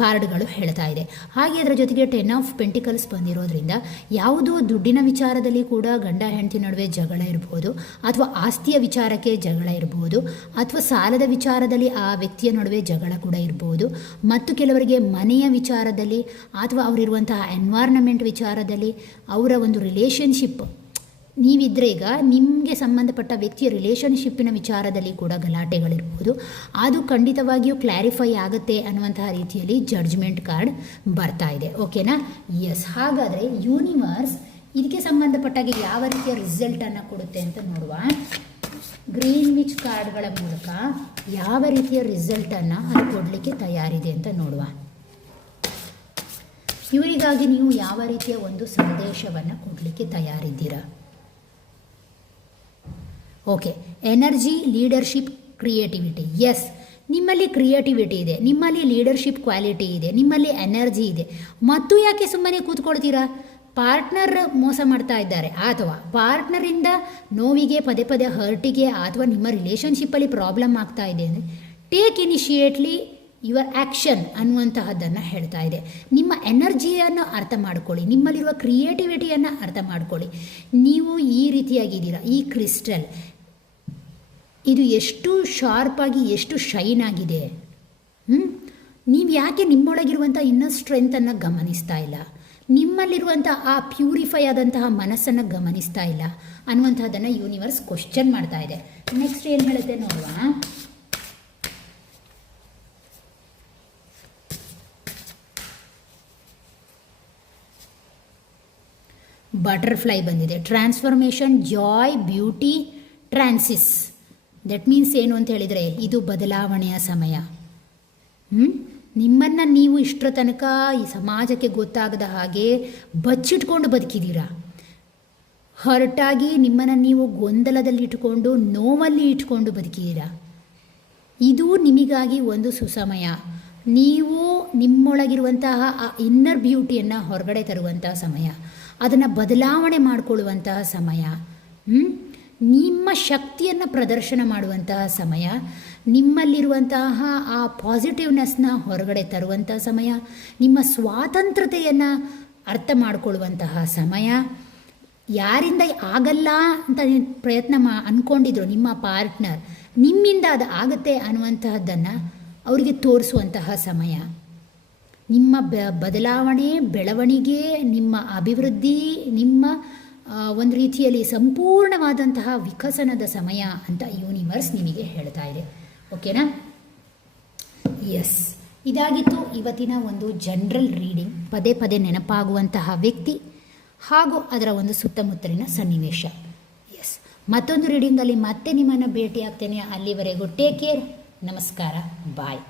ಕಾರ್ಡ್ಗಳು ಹೇಳ್ತಾ ಇದೆ. ಹಾಗೆ ಅದರ ಜೊತೆಗೆ 10 ಆಫ್ ಪೆಂಟಿಕಲ್ಸ್ ಬಂದಿರೋದ್ರಿಂದ ಯಾವುದೋ ದುಡ್ಡಿನ ವಿಚಾರದಲ್ಲಿ ಕೂಡ ಗಂಡ ಹೆಂಡತಿ ನಡುವೆ ಜಗಳ ಇರ್ಬೋದು, ಅಥವಾ ಆಸ್ತಿಯ ವಿಚಾರಕ್ಕೆ ಜಗಳ ಇರ್ಬೋದು, ಅಥವಾ ಸಾಲದ ವಿಚಾರದಲ್ಲಿ ಆ ವ್ಯಕ್ತಿಯ ನಡುವೆ ಜಗಳ ಕೂಡ ಇರ್ಬೋದು. ಮತ್ತು ಕೆಲವರಿಗೆ ಮನೆಯ ವಿಚಾರದಲ್ಲಿ, ಅಥವಾ ಅವರಿರುವಂತಹ ಎನ್ವೈರ್ನಮೆಂಟ್ ವಿಚಾರದಲ್ಲಿ, ಅವರ ಒಂದು ರಿಲೇಷನ್ಶಿಪ್, ನೀವಿದ್ದರೆ ಈಗ ನಿಮಗೆ ಸಂಬಂಧಪಟ್ಟ ವ್ಯಕ್ತಿಯ ರಿಲೇಷನ್ಶಿಪ್ಪಿನ ವಿಚಾರದಲ್ಲಿ ಕೂಡ ಗಲಾಟೆಗಳಿರ್ಬೋದು. ಅದು ಖಂಡಿತವಾಗಿಯೂ ಕ್ಲಾರಿಫೈ ಆಗುತ್ತೆ ಅನ್ನುವಂತಹ ರೀತಿಯಲ್ಲಿ ಜಡ್ಜ್ಮೆಂಟ್ ಕಾರ್ಡ್ ಬರ್ತಾ ಇದೆ. ಓಕೆನಾ? ಎಸ್. ಹಾಗಾದರೆ ಯೂನಿವರ್ಸ್ ಇದಕ್ಕೆ ಸಂಬಂಧಪಟ್ಟಾಗೆ ಯಾವ ರೀತಿಯ ರಿಸಲ್ಟನ್ನು ಕೊಡುತ್ತೆ ಅಂತ ನೋಡುವ. ಗ್ರೀನ್ ವಿಚ್ ಕಾರ್ಡ್ಗಳ ಮೂಲಕ ಯಾವ ರೀತಿಯ ರಿಸಲ್ಟನ್ನು ಅದು ಕೊಡಲಿಕ್ಕೆ ತಯಾರಿದೆ ಅಂತ ನೋಡುವ. ಇವರಿಗಾಗಿ ನೀವು ಯಾವ ರೀತಿಯ ಒಂದು ಸಂದೇಶವನ್ನು ಕೊಡಲಿಕ್ಕೆ ತಯಾರಿದ್ದೀರಾ? Okay, energy, leadership, creativity. Yes, ನಿಮ್ಮಲ್ಲಿ ಕ್ರಿಯೇಟಿವಿಟಿ ಇದೆ, ನಿಮ್ಮಲ್ಲಿ ಲೀಡರ್ಶಿಪ್ ಕ್ವಾಲಿಟಿ ಇದೆ, ನಿಮ್ಮಲ್ಲಿ ಎನರ್ಜಿ ಇದೆ. ಮತ್ತು ಯಾಕೆ ಸುಮ್ಮನೆ ಕೂತ್ಕೊಳ್ತೀರಾ? ಪಾರ್ಟ್ನರ್ ಮೋಸ ಮಾಡ್ತಾ ಇದ್ದಾರೆ, ಅಥವಾ ಪಾರ್ಟ್ನರಿಂದ ನೋವಿಗೆ, ಪದೇ ಪದೇ ಹರ್ಟಿಗೆ, ಅಥವಾ ನಿಮ್ಮ ರಿಲೇಷನ್ಶಿಪ್ಪಲ್ಲಿ ಪ್ರಾಬ್ಲಮ್ ಆಗ್ತಾ ಇದೆ ಅಂದರೆ ಟೇಕ್ ಇನಿಷಿಯೇಟ್ಲಿ ಯುವರ್ ಆ್ಯಕ್ಷನ್ ಅನ್ನುವಂತಹದ್ದನ್ನು ಹೇಳ್ತಾ ಇದೆ. ನಿಮ್ಮ ಎನರ್ಜಿಯನ್ನು ಅರ್ಥ ಮಾಡ್ಕೊಳ್ಳಿ, ನಿಮ್ಮಲ್ಲಿರುವ ಕ್ರಿಯೇಟಿವಿಟಿಯನ್ನು ಅರ್ಥ ಮಾಡ್ಕೊಳ್ಳಿ. ನೀವು ಈ ರೀತಿಯಾಗಿದ್ದೀರಾ. ಈ ಕ್ರಿಸ್ಟಲ್ ಇದು ಎಷ್ಟು ಶಾರ್ಪಾಗಿ, ಎಷ್ಟು ಶೈನ್ ಆಗಿದೆ. ನೀವು ಯಾಕೆ ನಿಮ್ಮೊಳಗಿರುವಂಥ ಇನ್ನರ್ ಸ್ಟ್ರೆಂತನ್ನು ಗಮನಿಸ್ತಾ ಇಲ್ಲ? ನಿಮ್ಮಲ್ಲಿರುವಂಥ ಆ ಪ್ಯೂರಿಫೈ ಆದಂತಹ ಮನಸ್ಸನ್ನು ಗಮನಿಸ್ತಾ ಇಲ್ಲ ಅನ್ನುವಂಥದ್ದನ್ನು ಯೂನಿವರ್ಸ್ ಕ್ವಶನ್ ಮಾಡ್ತಾ ಇದೆ. ನೆಕ್ಸ್ಟ್ ಏನು ಹೇಳುತ್ತೆ ನೋಡುವ. ಬಟರ್ಫ್ಲೈ ಬಂದಿದೆ. Transformation, joy, beauty, transits. That means ಏನು ಅಂತ ಹೇಳಿದರೆ ಇದು ಬದಲಾವಣೆಯ ಸಮಯ. ನಿಮ್ಮನ್ನು ನೀವು ಇಷ್ಟರ ತನಕ ಈ ಸಮಾಜಕ್ಕೆ ಗೊತ್ತಾಗದ ಹಾಗೆ ಬಚ್ಚಿಟ್ಕೊಂಡು ಬದುಕಿದ್ದೀರಾ. ಹರ್ಟಾಗಿ ನಿಮ್ಮನ್ನು ನೀವು ಗೊಂದಲದಲ್ಲಿ ಇಟ್ಕೊಂಡು, ನೋವಲ್ಲಿ ಇಟ್ಕೊಂಡು ಬದುಕಿದ್ದೀರಾ. ಇದು ನಿಮಗಾಗಿ ಒಂದು ಸುಸಮಯ. ನೀವು ನಿಮ್ಮೊಳಗಿರುವಂತಹ ಆ ಇನ್ನರ್ ಬ್ಯೂಟಿಯನ್ನು ಹೊರಗಡೆ ತರುವಂತಹ ಸಮಯ, ಅದನ್ನು ಬದಲಾವಣೆ ಮಾಡಿಕೊಳ್ಳುವಂತಹ ಸಮಯ, ನಿಮ್ಮ ಶಕ್ತಿಯನ್ನು ಪ್ರದರ್ಶನ ಮಾಡುವಂತಹ ಸಮಯ, ನಿಮ್ಮಲ್ಲಿರುವಂತಹ ಆ ಪಾಸಿಟಿವ್ನೆಸ್ನ ಹೊರಗಡೆ ತರುವಂತಹ ಸಮಯ, ನಿಮ್ಮ ಸ್ವಾತಂತ್ರ್ಯತೆಯನ್ನು ಅರ್ಥ ಮಾಡಿಕೊಳ್ಳುವಂತಹ ಸಮಯ. ಯಾರಿಂದ ಆಗಲ್ಲ ಅಂತ ಪ್ರಯತ್ನ ಅಂದ್ಕೊಂಡಿದ್ರು ನಿಮ್ಮ ಪಾರ್ಟ್ನರ್, ನಿಮ್ಮಿಂದ ಅದು ಆಗುತ್ತೆ ಅನ್ನುವಂತಹದ್ದನ್ನು ಅವರಿಗೆ ತೋರಿಸುವಂತಹ ಸಮಯ. ನಿಮ್ಮ ಬದಲಾವಣೆ, ಬೆಳವಣಿಗೆ, ನಿಮ್ಮ ಅಭಿವೃದ್ಧಿ, ನಿಮ್ಮ ಒಂದು ರೀತಿಯಲ್ಲಿ ಸಂಪೂರ್ಣವಾದಂತಹ ವಿಕಸನದ ಸಮಯ ಅಂತ ಯೂನಿವರ್ಸ್ ನಿಮಗೆ ಹೇಳ್ತಾ ಇದೆ. ಓಕೆನಾ? ಎಸ್, ಇದಾಗಿತ್ತು ಇವತ್ತಿನ ಒಂದು ಜನರಲ್ ರೀಡಿಂಗ್. ಪದೇ ಪದೇ ನೆನಪಾಗುವಂತಹ ವ್ಯಕ್ತಿ ಹಾಗೂ ಅದರ ಒಂದು ಸುತ್ತಮುತ್ತಲಿನ ಸನ್ನಿವೇಶ. ಎಸ್, ಮತ್ತೊಂದು ರೀಡಿಂಗಲ್ಲಿ ಮತ್ತೆ ನಿಮ್ಮನ್ನು ಭೇಟಿ ಆಗ್ತೇನೆ. ಅಲ್ಲಿವರೆಗೂ ಟೇಕ್ ಕೇರ್. ನಮಸ್ಕಾರ. ಬಾಯ್.